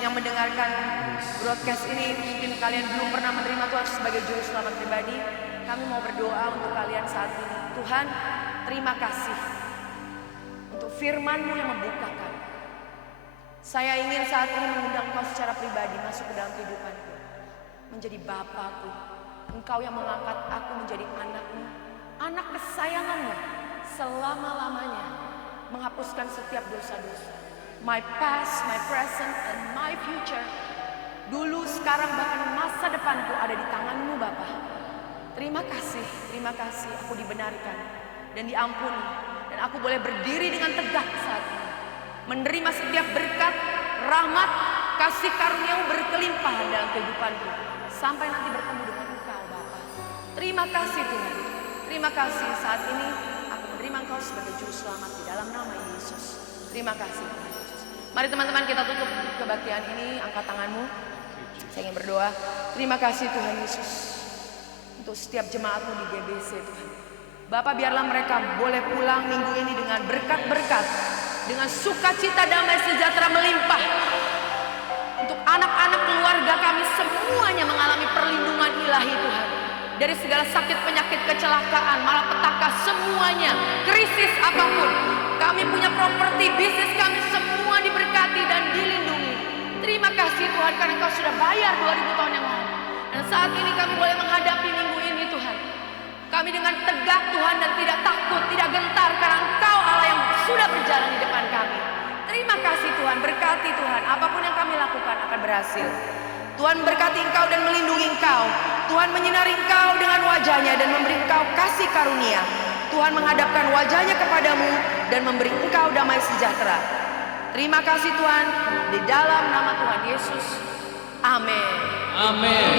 yang mendengarkan broadcast ini, mungkin kalian belum pernah menerima Tuhan sebagai juru selamat pribadi. Kami mau berdoa untuk kalian saat ini. Tuhan, terima kasih untuk firman-Mu yang membukakan. Saya ingin saat ini mengundang Engkau secara pribadi masuk ke dalam kehidupanku, menjadi Bapakku. Engkau yang mengangkat aku menjadi anak-Mu, anak kesayangan-Mu selama-lamanya, menghapuskan setiap dosa-dosa. My past, my present, and my future. Dulu, sekarang, bahkan masa depanku ada di tangan-Mu Bapa. Terima kasih aku dibenarkan dan diampuni. Dan aku boleh berdiri dengan tegak saat ini, menerima setiap berkat, rahmat, kasih karunia-Mu berkelimpah dalam kehidupanku. Sampai nanti bertemu dengan Engkau Bapa. Terima kasih Tuhan. Terima kasih saat ini aku menerima Engkau sebagai juru selamat di dalam nama Yesus. Terima kasih Tuhan Yesus. Mari teman-teman kita tutup kebaktian ini. Angkat tanganmu. Saya ingin berdoa. Terima kasih Tuhan Yesus untuk setiap jemaatmu di GBC Tuhan. Bapak, biarlah mereka boleh pulang minggu ini dengan berkat-berkat, dengan sukacita, damai sejahtera melimpah. Untuk anak-anak keluarga kami semuanya mengalami perlindungan ilahi Tuhan. Dari segala sakit, penyakit, kecelakaan, malapetaka, semuanya, krisis apapun. Kami punya properti, bisnis kami semua diberkati dan dilindungi. Terima kasih Tuhan karena Engkau sudah bayar 2000 tahun yang lalu. Dan saat ini kami boleh menghadapi minggu ini Tuhan. Kami dengan tegak Tuhan dan tidak takut, tidak gentar karena Engkau Allah yang sudah berjalan di depan kami. Terima kasih Tuhan, berkati Tuhan, apapun yang kami lakukan akan berhasil. Tuhan berkati Engkau dan melindungi Engkau. Tuhan menyinari Engkau dengan wajahnya dan memberi Engkau kasih karunia. Tuhan menghadapkan wajahnya kepadamu dan memberi Engkau damai sejahtera. Terima kasih Tuhan, di dalam nama Tuhan Yesus. Amin. Amin.